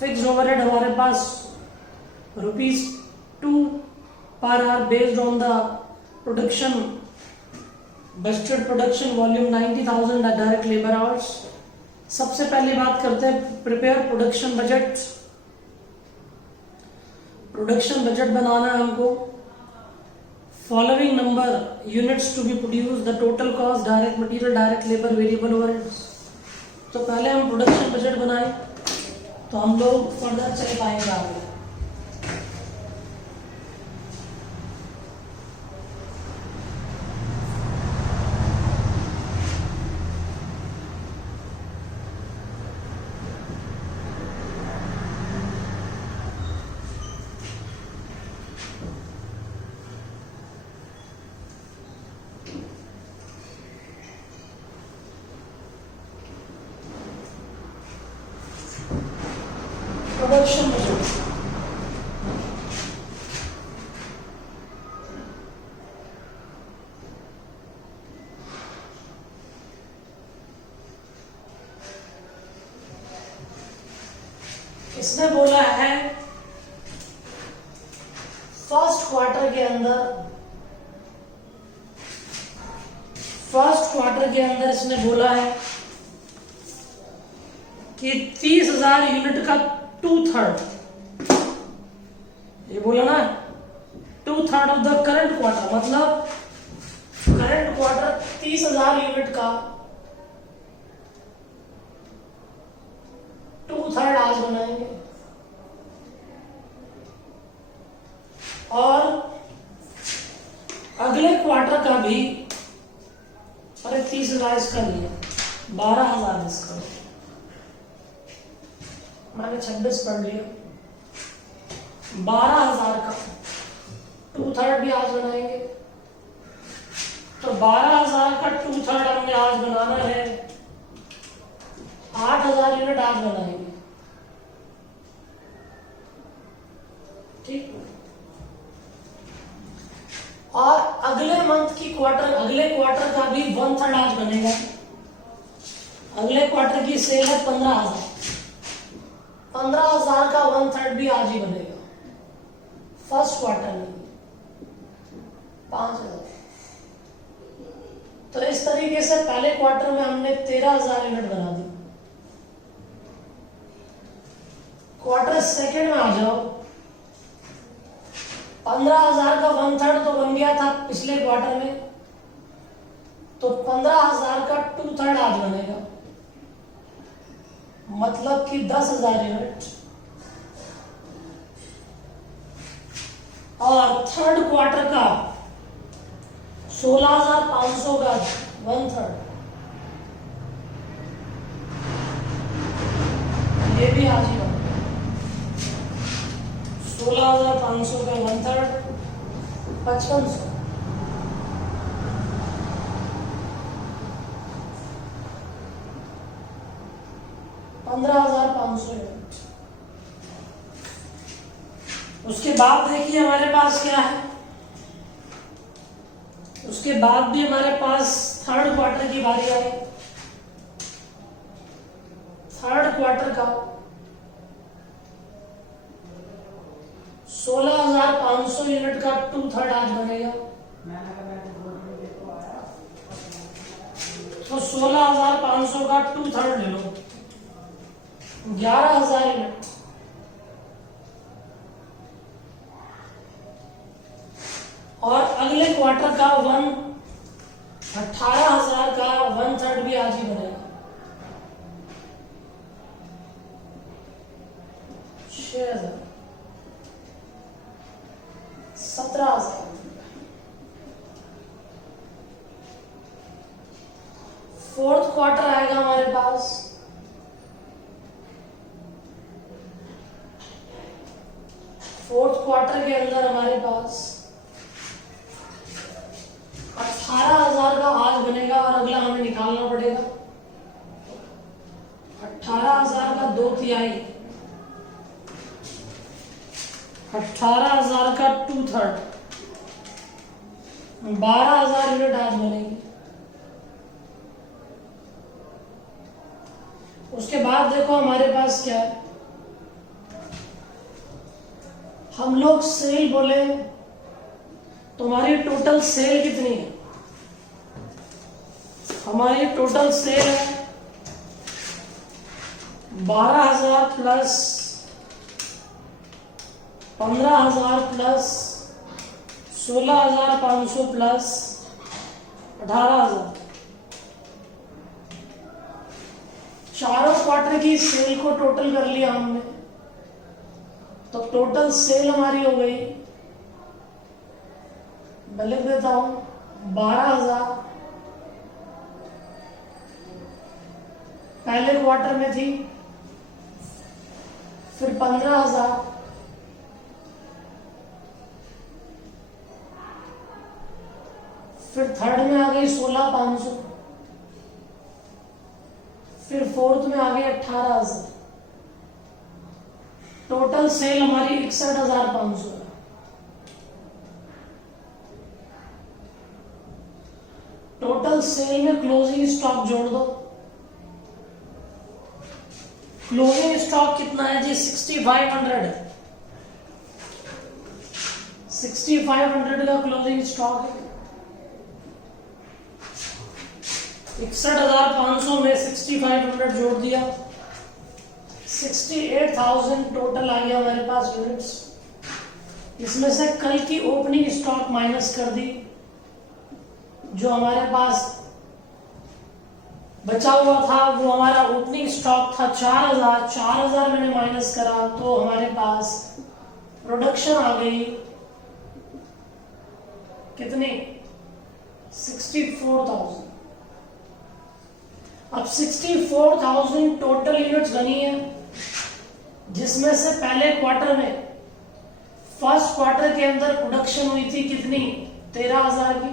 फिक्स्ड ओवरहेड हमारे पास ₹2 per hour based on the production budgeted production volume 90,000 direct labour hours. सबसे पहले बात करते हैं prepare production budget. Production budget बनाना है हमको। Following number units to be produce, the total cost, direct material, direct labour, variable overheads. तो पहले हम प्रोडक्शन बजट बनाए तो हम लोग फर्दर चल पाएंगे आगे। प्रोडक्शन बजट इसने बोला है फर्स्ट क्वार्टर के अंदर इसने बोला है कि 30,000 यूनिट का 2/3, ये बोला ना 2/3 ऑफ द करंट क्वार्टर, मतलब करंट क्वार्टर 30,000 यूनिट का 2/3 आज बनाएंगे और अगले क्वार्टर का भी, अरे 30,000 इसका नहीं है, 12,000 इसका, मैंने 26 पढ़ लिया। 12,000 का 2/3 भी आज बनाएंगे। तो 12,000 का 2/3 हमने आज बनाना है, 8,000 यूनिट आज बनाएंगे। ठीक। और अगले मंथ की अगले क्वार्टर का भी 1/3 आज बनेगा। अगले क्वार्टर की सेल है 15,000, 15,000 का 1/3 भी आज ही बनेगा। फर्स्ट क्वार्टर में 5,000। तो इस तरीके से पहले क्वार्टर में हमने 13,000 यूनिट बना दी। क्वार्टर सेकेंड में आ जाओ, 15,000 का 1/3 तो बन गया था पिछले क्वार्टर में, तो 15,000 का 2/3 आज बनेगा, मतलब कि 10,000 यूनिट। और थर्ड क्वार्टर का 16,500 का 1/3, ये भी आज ही बना। 16,500 का 1/3 5500। 15,500 यूनिट। उसके बाद देखिए हमारे पास क्या है, उसके बाद भी हमारे पास थर्ड क्वार्टर की बारी आई। थर्ड क्वार्टर का 16,500 यूनिट का 2/3 आज बनेगा। तो 16,500 का 2/3 ले लो, 11,000 यूनिट। और अगले क्वार्टर का 1/3 18,000 का 1/3 भी आज ही बनेगा। 6,000, 17,000। फोर्थ क्वार्टर आएगा हमारे पास, फोर्थ क्वार्टर के अंदर हमारे पास 18,000 का आज बनेगा और अगला हमें निकालना पड़ेगा। 18,000 का 2/3, 18,000 का 2/3, 12,000 यूनिट आज बनेगी। उसके बाद देखो हमारे पास क्या है, हम लोग सेल बोले तो हमारी टोटल सेल कितनी है? हमारी टोटल सेल है 12,000 प्लस 15,000 प्लस 16,500 प्लस 18,000। चारों क्वार्टर की सेल को टोटल कर लिया हमने, तो टोटल सेल हमारी हो गई, मैं लिख देता हूं 12,000 पहले क्वार्टर में थी, फिर 15,000, फिर थर्ड में आ गई 16,500, फिर फोर्थ में आ गई 18,000। टोटल सेल हमारी 61,500 है। टोटल सेल में क्लोजिंग स्टॉक जोड़ दो। क्लोजिंग स्टॉक कितना है जी? 6,500 है। 6,500 का क्लोजिंग स्टॉक है। 61,500 में 6,500 जोड़ दिया, 68,000 टोटल आ गया हमारे पास यूनिट्स। इसमें से कल की ओपनिंग स्टॉक माइनस कर दी, जो हमारे पास बचा हुआ था वो हमारा ओपनिंग स्टॉक था 4,000। 4,000 मैंने माइनस करा तो हमारे पास प्रोडक्शन आ गई कितनी? 64,000। अब 64,000 टोटल यूनिट्स बनी है, जिसमें से पहले क्वार्टर में, फर्स्ट क्वार्टर के अंदर प्रोडक्शन हुई थी कितनी? 13,000 की।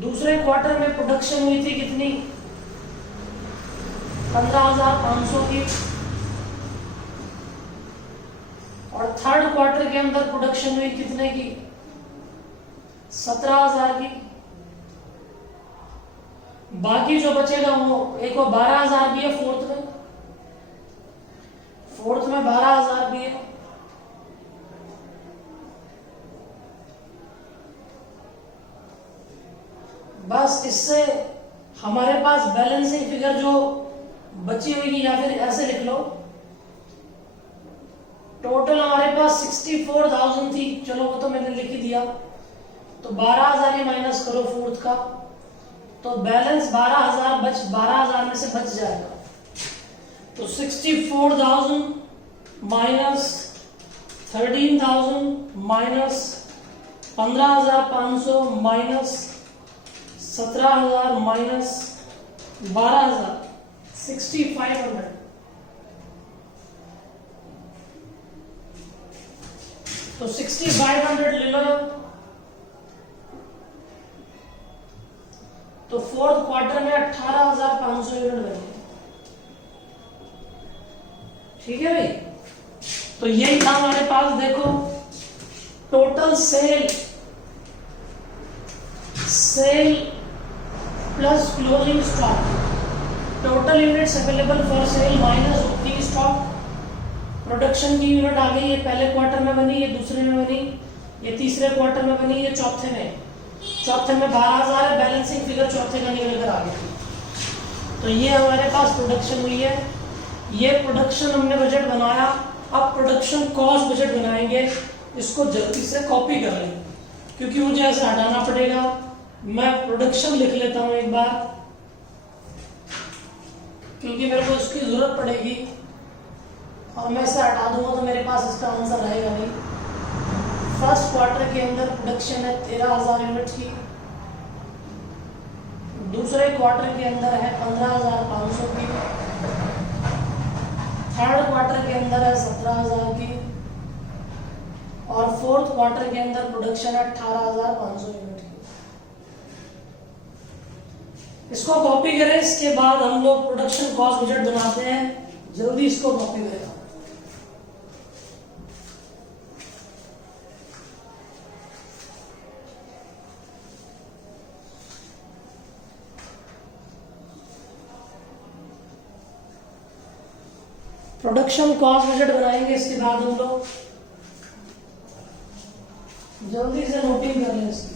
दूसरे क्वार्टर में प्रोडक्शन हुई थी कितनी? 15,500 की। और थर्ड क्वार्टर के अंदर प्रोडक्शन हुई कितने की? 17,000 की। बाकी जो बचेगा वो एक वो 12,000 भी है फोर्थ में, 12,000 भी है। बस इससे हमारे पास बैलेंसिंग फिगर जो बची हुई, या फिर ऐसे लिख लो, टोटल हमारे पास 64,000 थी, चलो वो तो मैंने लिख ही दिया, तो 12,000 ही माइनस करो फोर्थ का, तो बैलेंस 12,000 में से बच जाएगा। तो 64,000 माइनस 13,000 माइनस 15,500 माइनस 17,000 माइनस 12,000, 6,500। तो 6,500 ले लो। तो फोर्थ क्वार्टर में 18,500 यूनिट बने। ठीक है भाई, तो यही था हमारे पास। देखो total sale plus closing stock, total units available for sale minus opening stock. Production की यूनिट आ गई, ये पहले क्वार्टर में बनी, ये दूसरे में बनी, ये तीसरे क्वार्टर में बनी, ये चौथे में 12,000 है। बैलेंसिंग फिगर चौथे का निकल कर आ गई। तो ये हमारे पास प्रोडक्शन हुई है, ये प्रोडक्शन हमने बजट बनाया। अब प्रोडक्शन कॉस्ट बजट बनाएंगे, इसको जल्दी से कॉपी कर लें क्योंकि मुझे ऐसे हटाना पड़ेगा, मैं प्रोडक्शन लिख लेता हूं एक बार, क्योंकि मेरे को इसकी जरूरत पड़ेगी और मैं इसे हटा दूंगा तो मेरे पास इसका आंसर रहेगा नहीं। फर्स्ट क्वार्टर के अंदर प्रोडक्शन है 13,000 यूनिट की, दूसरे क्वार्टर के अंदर है 15,500 की, थर्ड क्वार्टर के अंदर है 17,000 की और फोर्थ क्वार्टर के अंदर प्रोडक्शन है 18,500 यूनिट की। इसको कॉपी करें, इसके बाद हम लोग प्रोडक्शन कॉस्ट बजट बनाते हैं। जल्दी इसको कॉपी करें। प्रोडक्शन कॉस्ट बजट बनाएंगे, इसके बाद हम लोग जल्दी से नोटिंग कर लें इसकी।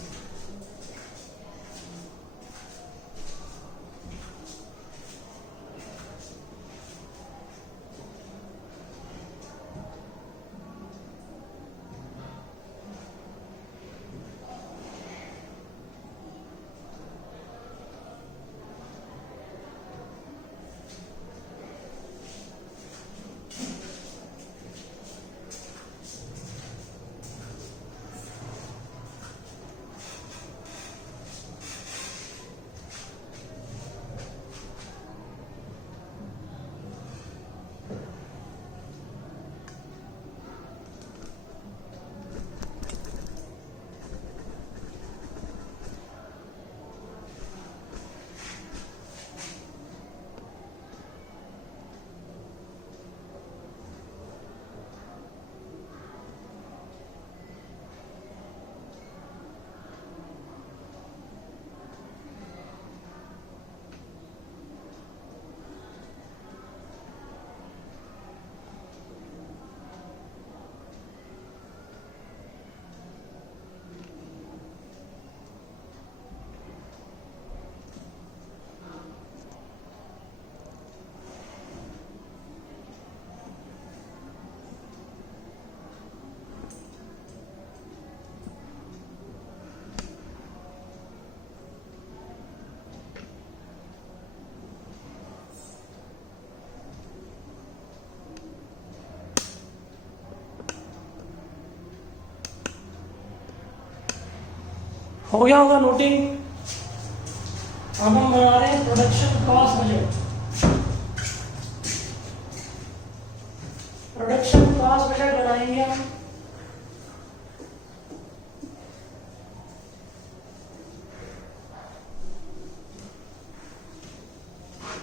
हो गया होगा नोटिंग। अब हम बना रहे हैं production cost budget. Production cost budget बनाएंगे हम।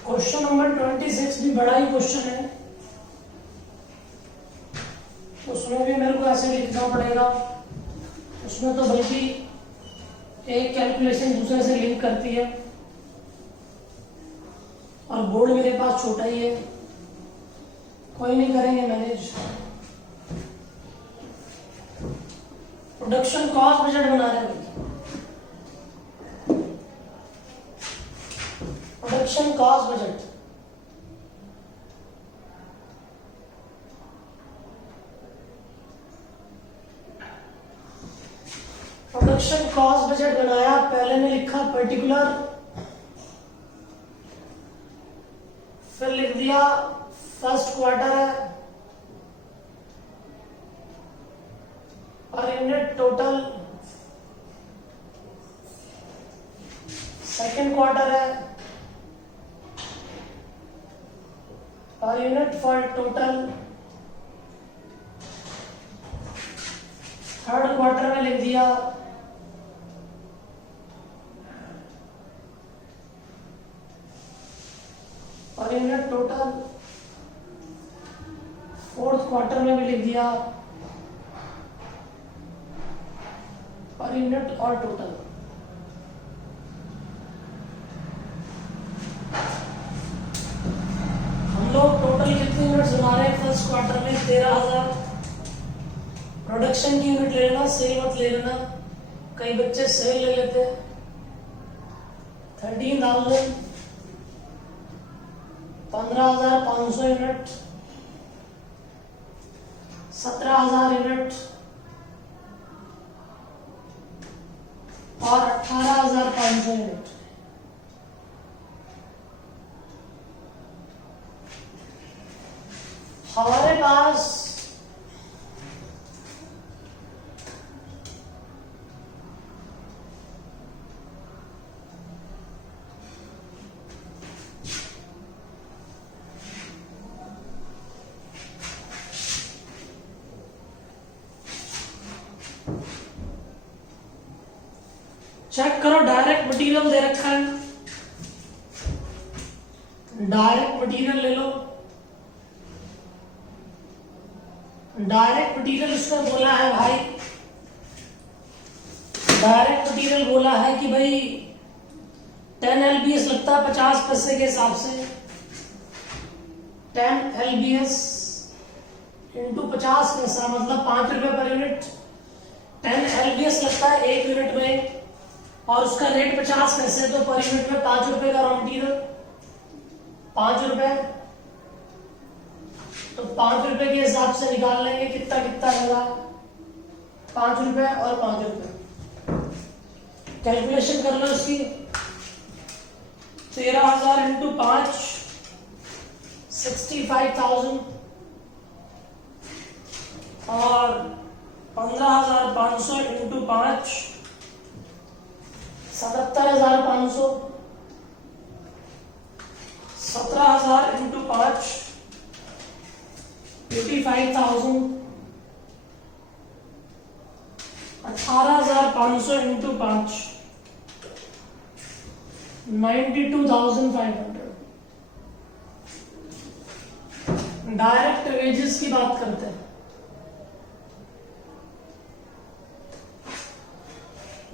क्वेश्चन नंबर 26 भी बड़ा ही क्वेश्चन है, उसमें भी मेरे को ऐसे लिखना पड़ेगा। उसमें तो बल्कि एक कैलकुलेशन दूसरे से लिंक करती है और बोर्ड मेरे पास छोटा ही है, कोई नहीं, करेंगे मैनेज। प्रोडक्शन कॉस्ट बजट बना रहे हैं। Production cost budget production cost budget बनाया। पहले ने लिखा पर्टिकुलर, फिर लिख दिया फर्स्ट क्वार्टर है per unit total, second quarter है per unit for total, third quarter में लिख दिया per unit total, fourth quarter में भी लिख दिया पर यूनिट और टोटल। हम लोग टोटल कितनी यूनिट्स बना रहे हैं फर्स्ट क्वार्टर में? 13,000। प्रोडक्शन की यूनिट ले लेना, सेल मत ले लेना, कई बच्चे सेल ले लेते हैं। 13,000, 15,500 यूनिट, 17,000 यूनिट और 18,500 13,500 यूनिट। हमारे पास चेक करो, डायरेक्ट मटेरियल दे रखा है, डायरेक्ट मटेरियल ले लो। डायरेक्ट मटेरियल इसमें बोला है भाई, डायरेक्ट मटेरियल बोला है कि भाई 10 LBS लगता है 50 पैसे के हिसाब से। 10 LBS इंटू 50 पैसा मतलब 5 रुपए पर यूनिट। 10 LBS लगता है 1 यूनिट में और उसका रेट 50 पैसे, तो पर यूनिट में 5 रुपए का रॉ मटेरियल, 5 रुपए। तो 5 रुपए के हिसाब से निकाल लेंगे कितना कितना लगा, 5 रुपए और 5 रुपए। कैलकुलेशन कर लो इसकी। 13,000 इंटू 5 65,000 और 15,500 into 5 77,500। 17,000 into 5 85,000। 18,500 into 5 92,500। Direct wages की बात करते हैं।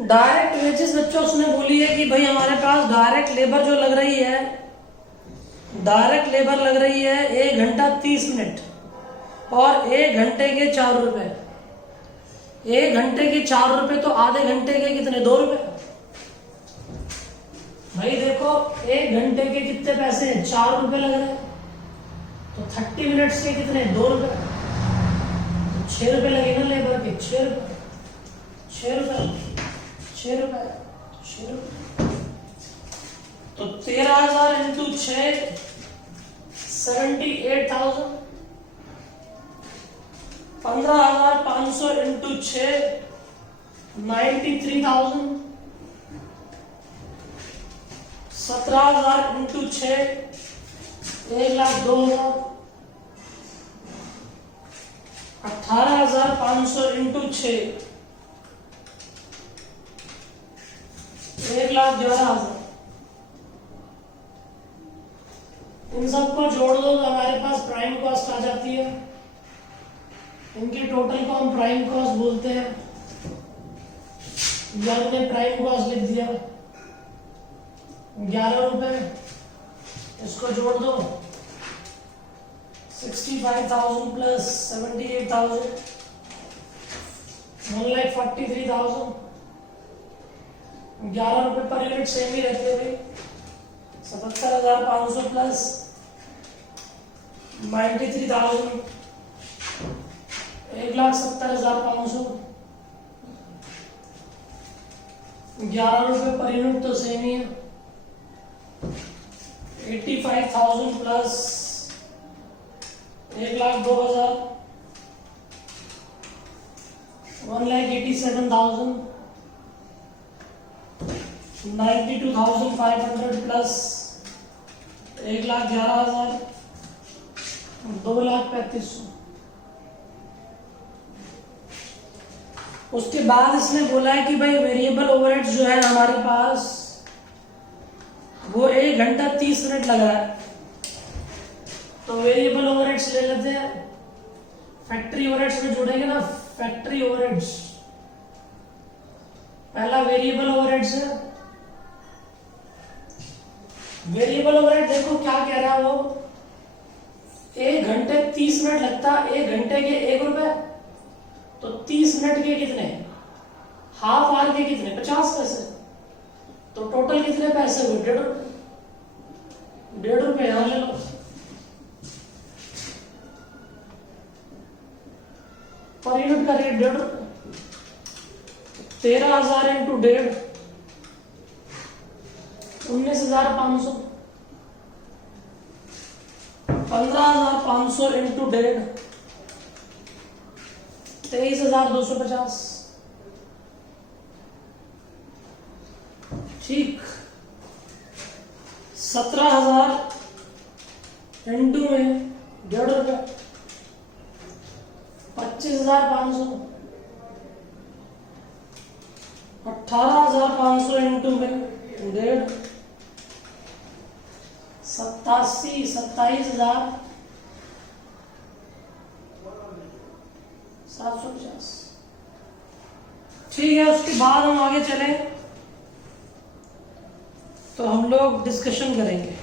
डायरेक्ट वेजेस बच्चों उसने बोली है कि भाई हमारे पास डायरेक्ट लेबर जो लग रही है, डायरेक्ट लेबर लग रही है 1 घंटा 30 मिनट और 1 घंटे के 4 रुपए। 1 घंटे के 4 रुपए तो आधे घंटे के कितने, 2 रुपए। भाई देखो 1 घंटे के कितने पैसे हैं, 4 रुपए लग रहे हैं, तो 30 मिनट्स के कितने, 2 रुपए। तो 6 रुपए लगे ना लेबर के, 6 रुपए 6 रुपए 6 रुपए 6 रुपए। तो 13,000 इंटू 6 78,000। 15,500 इंटू 6 93,000। 17,000 इंटू 6 1,02,000। 18,500 इंटू 6 1,11,000। इन सबको जोड़ दो तो हमारे पास प्राइम कॉस्ट आ जाती है। इनके टोटल को हम प्राइम कॉस्ट बोलते हैं, या हमने प्राइम कॉस्ट लिख दिया 11 रुपए। इसको जोड़ दो 65,000 प्लस 78,000 1,43,000। 11 रुपए पर यूनिट सेम ही रहते हैं। 77,500 प्लस 93,000 1,70,500। 11 रुपए पर यूनिट तो सेम ही है। 85,000 प्लस 1,02,000 1,87,000। 92,500 प्लस 1,11,000 2,35,000। उसके बाद इसने बोला है कि भाई वेरिएबल ओवरहेड्स जो है हमारे पास वो 1 घंटा 30 मिनट लग रहा है, तो वेरिएबल ओवरहेड्स ले लेते हैं। फैक्ट्री ओवरहेड्स में जोड़ेंगे ना, फैक्ट्री ओवरहेड्स। पहला वेरिएबल ओवरहेड्स है। वेरिएबल ओवरहेड देखो क्या कह रहा है वो, 1 घंटे 30 मिनट लगता है, 1 घंटे के 1 रुपए, तो 30 मिनट के कितने, हाफ आवर के कितने, 50 पैसे। तो टोटल कितने पैसे हुए, 1.5 रुपए। 1.5 रुपए यहां ले लो। पर यूनिट का रेट 1.5 रुपए। 13,000 इंटू 1.5 19,500, 15,500 इंटू 1.5, 23,250। ठीक, 17,000 इंटू में 1.5 रुपये, 25,500, 18,500 इंटू में 1.5, 27,750। ठीक है, उसके बाद हम आगे चले तो हम लोग डिस्कशन करेंगे।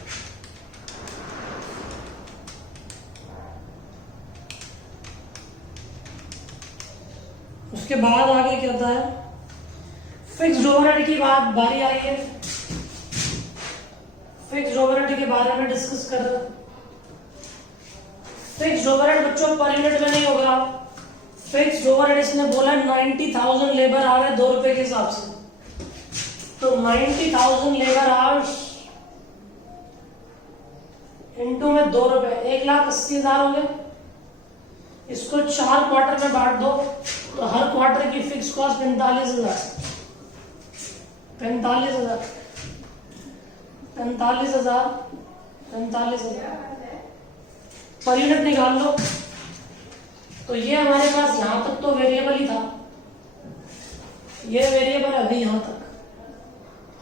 उसके बाद आगे क्या होता है, फिक्स्ड ओवरहेड की बारी आई है। फिक्स्ड ओवरहेड के बारे में डिस्कस कर रहे हैं। फिक्स्ड ओवरहेड बच्चों पर यूनिट में नहीं होगा। फिक्स्ड ओवरहेड इसने बोला 90,000 लेबर आवर है 2 रुपए के हिसाब से, तो 90,000 लेबर आवर्स इंटू में 2 रुपए, 1,80,000 हो गए। इसको 4 क्वार्टर में बांट दो तो हर क्वार्टर की फिक्स कॉस्ट 45,000, 45,000, 45,000, 45,000 पर यूनिट निकाल लो। तो ये हमारे पास यहां तक तो वेरिएबल ही था, ये वेरिएबल अभी यहां तक,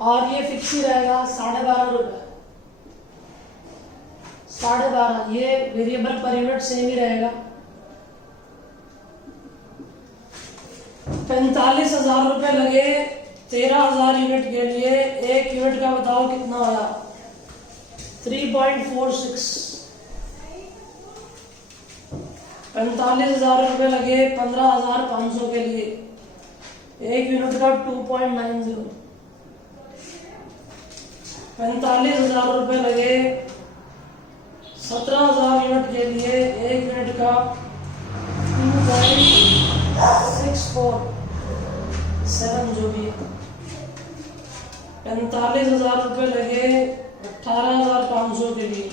और ये फिक्स ही रहेगा 12.5 रुपए, 12.5। ये वेरिएबल पर यूनिट सेम ही रहेगा। 45,000 रुपए लगे 13,000 यूनिट के लिए। एक यूनिट का बताओ कितना आया, 3.46। 45,000 रुपए लगे 15,500 के लिए, एक यूनिट का 2.90। 45,000 रुपए लगे 17,000 यूनिट के लिए, एक यूनिट का 2.647 जो भी है। 45,000 रुपए लगे 18,500 के लिए,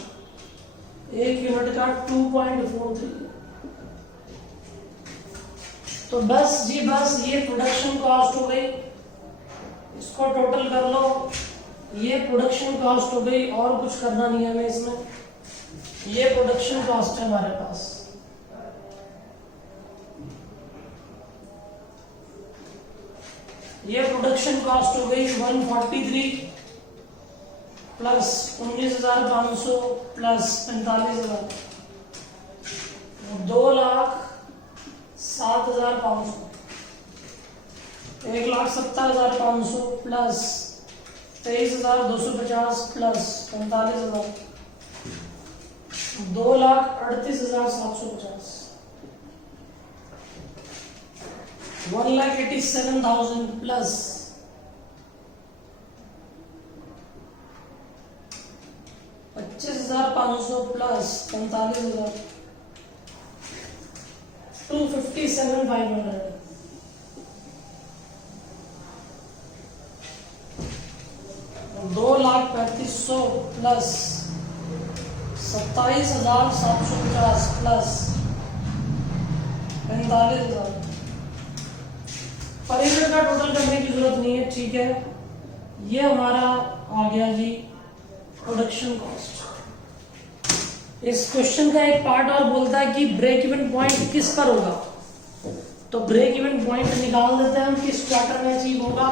एक यूनिट का 2.43। तो बस जी बस ये प्रोडक्शन कॉस्ट हो गई, इसको टोटल कर लो। ये प्रोडक्शन कॉस्ट हो गई, और कुछ करना नहीं है हमें इसमें। ये प्रोडक्शन कॉस्ट है हमारे पास। ये प्रोडक्शन कॉस्ट हो गई 143 plus 19,500 plus 45,000, 2,07,500, 1,70,500 plus 23,250 plus 45,000, 2,38,750, 1,87,000 plus 25,500 plus 45,000, 257,500, 2,35,000 plus 27,750 plus 45,000। Per unit का टोटल करने की जरूरत नहीं है, ठीक है। ये हमारा आ गया जी प्रोडक्शन कॉस्ट। इस क्वेश्चन का एक पार्ट और बोलता है कि ब्रेक इवन पॉइंट किस पर होगा, तो ब्रेक इवन पॉइंट निकाल देते हैं हम, किस क्वार्टर में अचीव होगा।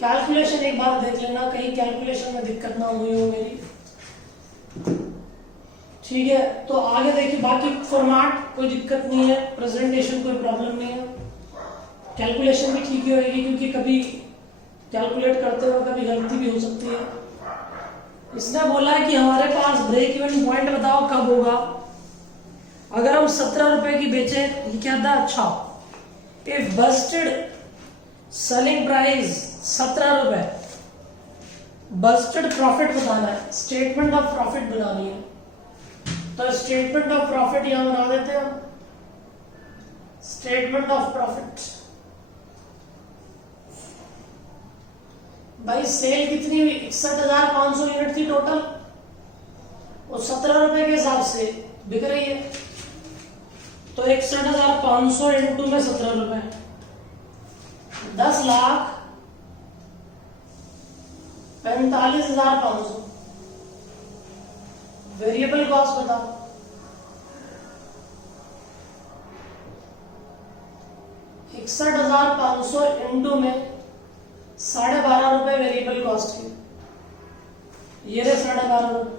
कैलकुलेशन एक बार देख लेना, कहीं कैलकुलेशन में दिक्कत ना हुई हो मेरी, ठीक है। तो आगे देखिए, बाकी फॉर्मेट कोई दिक्कत नहीं है, प्रेजेंटेशन कोई प्रॉब्लम नहीं है, कैलकुलेशन भी ठीक ही होगी, क्योंकि कभी कैलकुलेट करते हुए कभी गलती भी हो सकती है। इसने बोला है कि हमारे पास ब्रेक इवन पॉइंट बताओ कब होगा। अगर हम 17 रुपए की बेचे, ये क्या था, अच्छा, इफ बस्टेड सेलिंग प्राइस 17 रुपए, बस्टेड प्रॉफिट बताना है, स्टेटमेंट ऑफ प्रॉफिट बनानी है। तो स्टेटमेंट ऑफ प्रॉफिट यहां बना देते हैं, स्टेटमेंट ऑफ प्रॉफिट भाई सेल कितनी हुई, 61,500 यूनिट थी टोटल, और 17 रुपए के हिसाब से बिक रही है। तो 61,500 इंटू में 17 रुपए, 10,45,500। वेरिएबल कॉस्ट बताओ। 61,500 इंटू में 12.5 रुपए वेरिएबल कॉस्ट की, ये रहे 12.5 रुपए।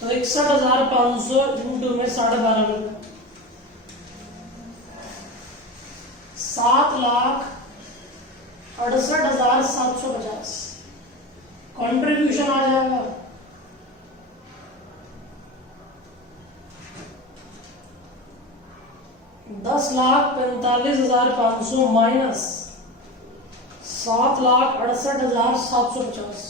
तो 61,500 इंटू में 12.5 रुपए, 7,68,750 कॉन्ट्रीब्यूशन आ जाएगा। $10,45,500 माइनस 7,68,750,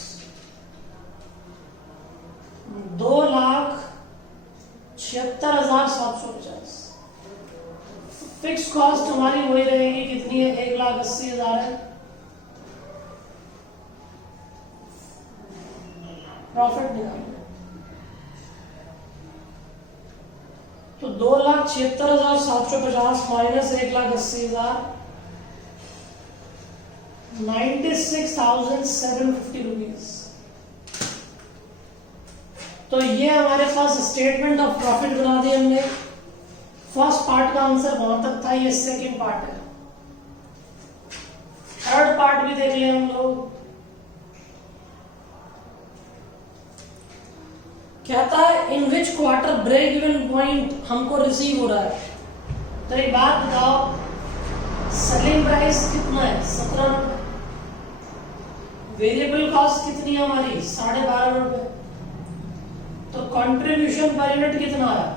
2,76,750। फिक्स कॉस्ट हमारी वही रहेगी, कितनी है, 1,80,000 है। प्रॉफिट निकालना तो 2,76,750 माइनस 1,80,000, 96,750 रुपीज। तो ये हमारे पास स्टेटमेंट ऑफ प्रॉफिट बना दी हमने। फर्स्ट पार्ट का आंसर वहां तक था, ये सेकंड पार्ट है। थर्ड पार्ट भी देख ले हम लोग। कहता है इन विच क्वार्टर ब्रेक इवन पॉइंट हमको रिसीव हो रहा है। तो एक बात बताओ, सेलिंग प्राइस कितना है, 17 रुपए, वेरिएबल कॉस्ट कितनी है हमारी, 12.5 रुपए। तो कंट्रीब्यूशन पर यूनिट कितना है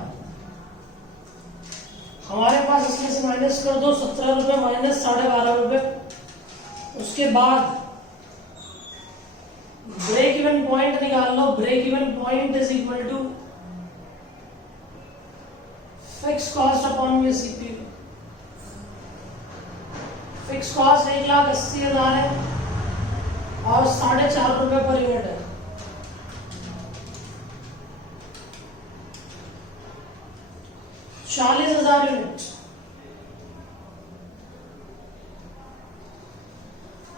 हमारे पास, इसमें से माइनस कर दो, 17 रुपए माइनस 12.5 रुपए। उसके बाद ब्रेक इवन पॉइंट निकाल लो। Break even point is equal to fix cost upon में सीपीयू। फिक्स कॉस्ट 1,80,000 है और 4.5 रुपए पर यूनिट है। $40,000 यूनिट,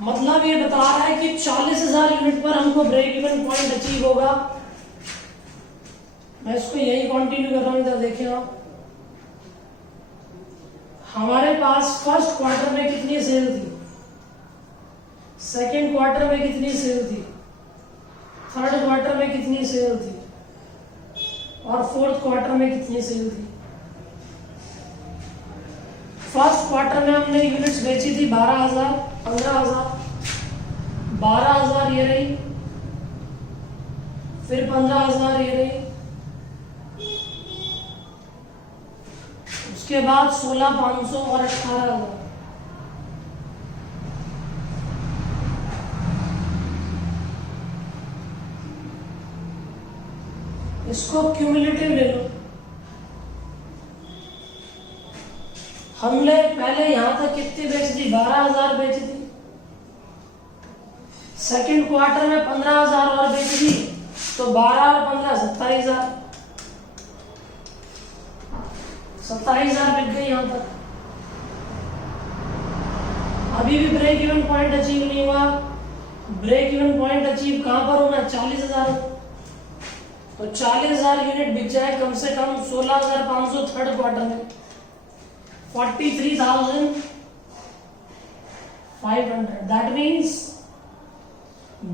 मतलब ये बता रहा है कि 40,000 यूनिट पर हमको ब्रेक इवन पॉइंट अचीव होगा। मैं इसको यही कंटिन्यू कर रहा हूं, इधर देखिए आप। हमारे पास फर्स्ट क्वार्टर में कितनी सेल थी, सेकेंड क्वार्टर में कितनी सेल थी, थर्ड क्वार्टर में कितनी सेल थी और फोर्थ क्वार्टर में कितनी सेल थी। फर्स्ट क्वार्टर में हमने यूनिट्स बेची थी 12,000, 15,000, 12,000 ये रही, फिर 15,000 ये रही, उसके बाद 16,500 और 18,000। इसको क्यूमुलेटिव ले लो। हमने पहले यहां तक कितनी बेची थी, 12,000 बेची थी। सेकंड क्वार्टर में 15,000 और बेची थी, तो 12 और 15 27,000, 27,000 बिक गई यहां तक। अभी भी ब्रेक इवन पॉइंट अचीव नहीं हुआ। ब्रेक इवन पॉइंट अचीव कहां पर होना, 40,000। तो 40,000 यूनिट बिक जाए कम से कम 16,500 थर्ड क्वार्टर में, 43,500। That means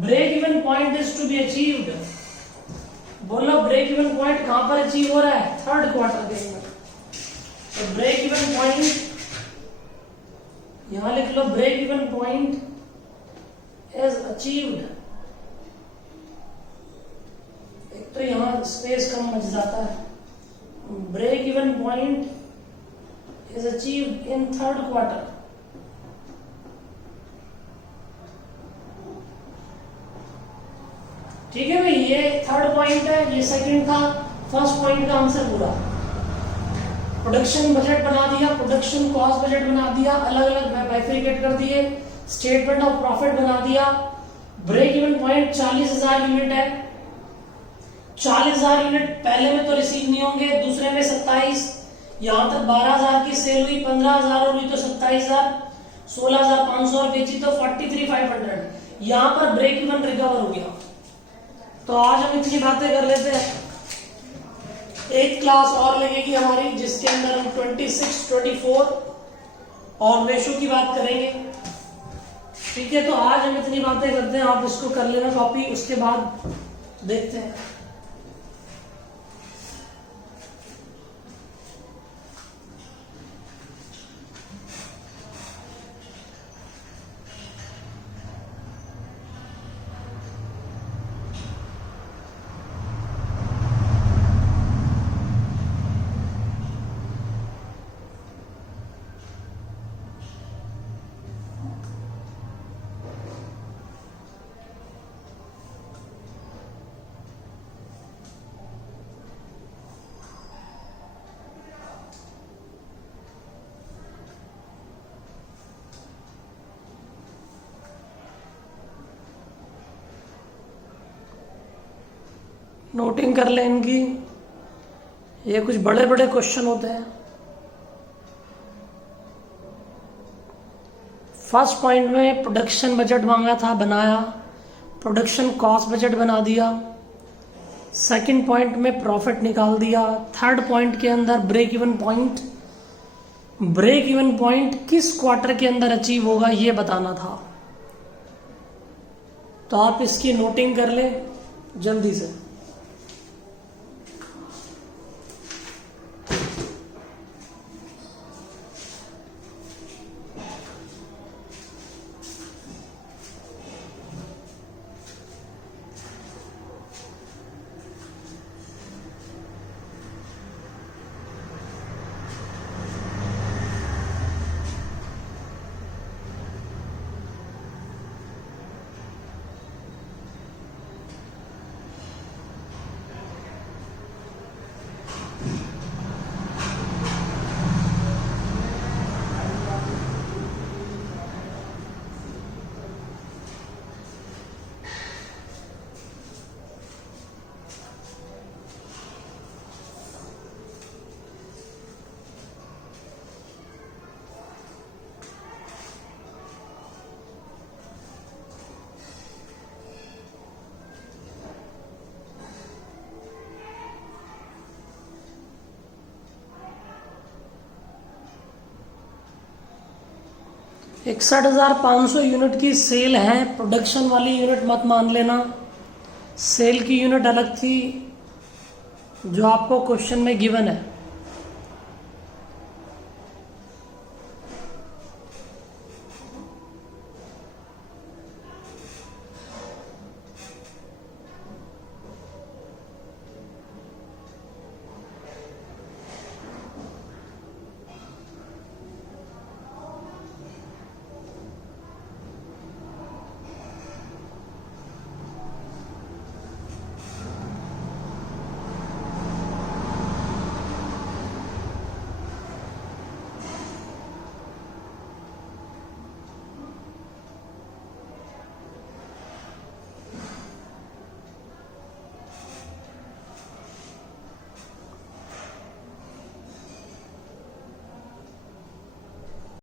break even point is to be achieved। बोलो ब्रेक इवन पॉइंट कहां पर अचीव हो रहा है, थर्ड क्वार्टर के अंदर। तो ब्रेक इवन पॉइंट यहां लिख लो, break even point is achieved. एक तो यहां स्पेस कम बच जाता है। Break even point is achieved in third quarter। ठीक है भाई, ये थर्ड पॉइंट है, ये सेकंड था। फर्स्ट पॉइंट का आंसर पूरा। प्रोडक्शन बजट बना दिया, प्रोडक्शन कॉस्ट बजट बना दिया, अलग अलग बाइफरकेट कर दिए। स्टेटमेंट ऑफ प्रॉफिट बना दिया। ब्रेक इवन पॉइंट 40,000 यूनिट है, 40,000 यूनिट पहले में तो रिसीव नहीं होंगे, दूसरे में 27, यहां तक 12,000 की सेल हुई, 15,000 और हुई तो 27,000, 16,500 और बेची तो 43,500। यहां पर ब्रेक इवन रिकवर हो गया। तो आज हम इतनी बातें कर लेते हैं, एक क्लास और लगेगी हमारी जिसके अंदर हम 26, 24 और रेशो की बात करेंगे। ठीक है, तो आज हम इतनी बातें करते हैं, आप इसको कर लेना कॉपी, उसके बाद देखते हैं। नोटिंग कर लें इनकी, ये कुछ बड़े बड़े क्वेश्चन होते हैं। फर्स्ट पॉइंट में प्रोडक्शन बजट मांगा था, बनाया, प्रोडक्शन कॉस्ट बजट बना दिया। सेकंड पॉइंट में प्रॉफिट निकाल दिया। थर्ड पॉइंट के अंदर break even point, break even point किस क्वार्टर के अंदर अचीव होगा ये बताना था। तो आप इसकी नोटिंग कर लें जल्दी से। इकसठ 61,500 यूनिट की सेल है, प्रोडक्शन वाली यूनिट मत मान लेना, सेल की यूनिट अलग थी जो आपको क्वेश्चन में गिवन है।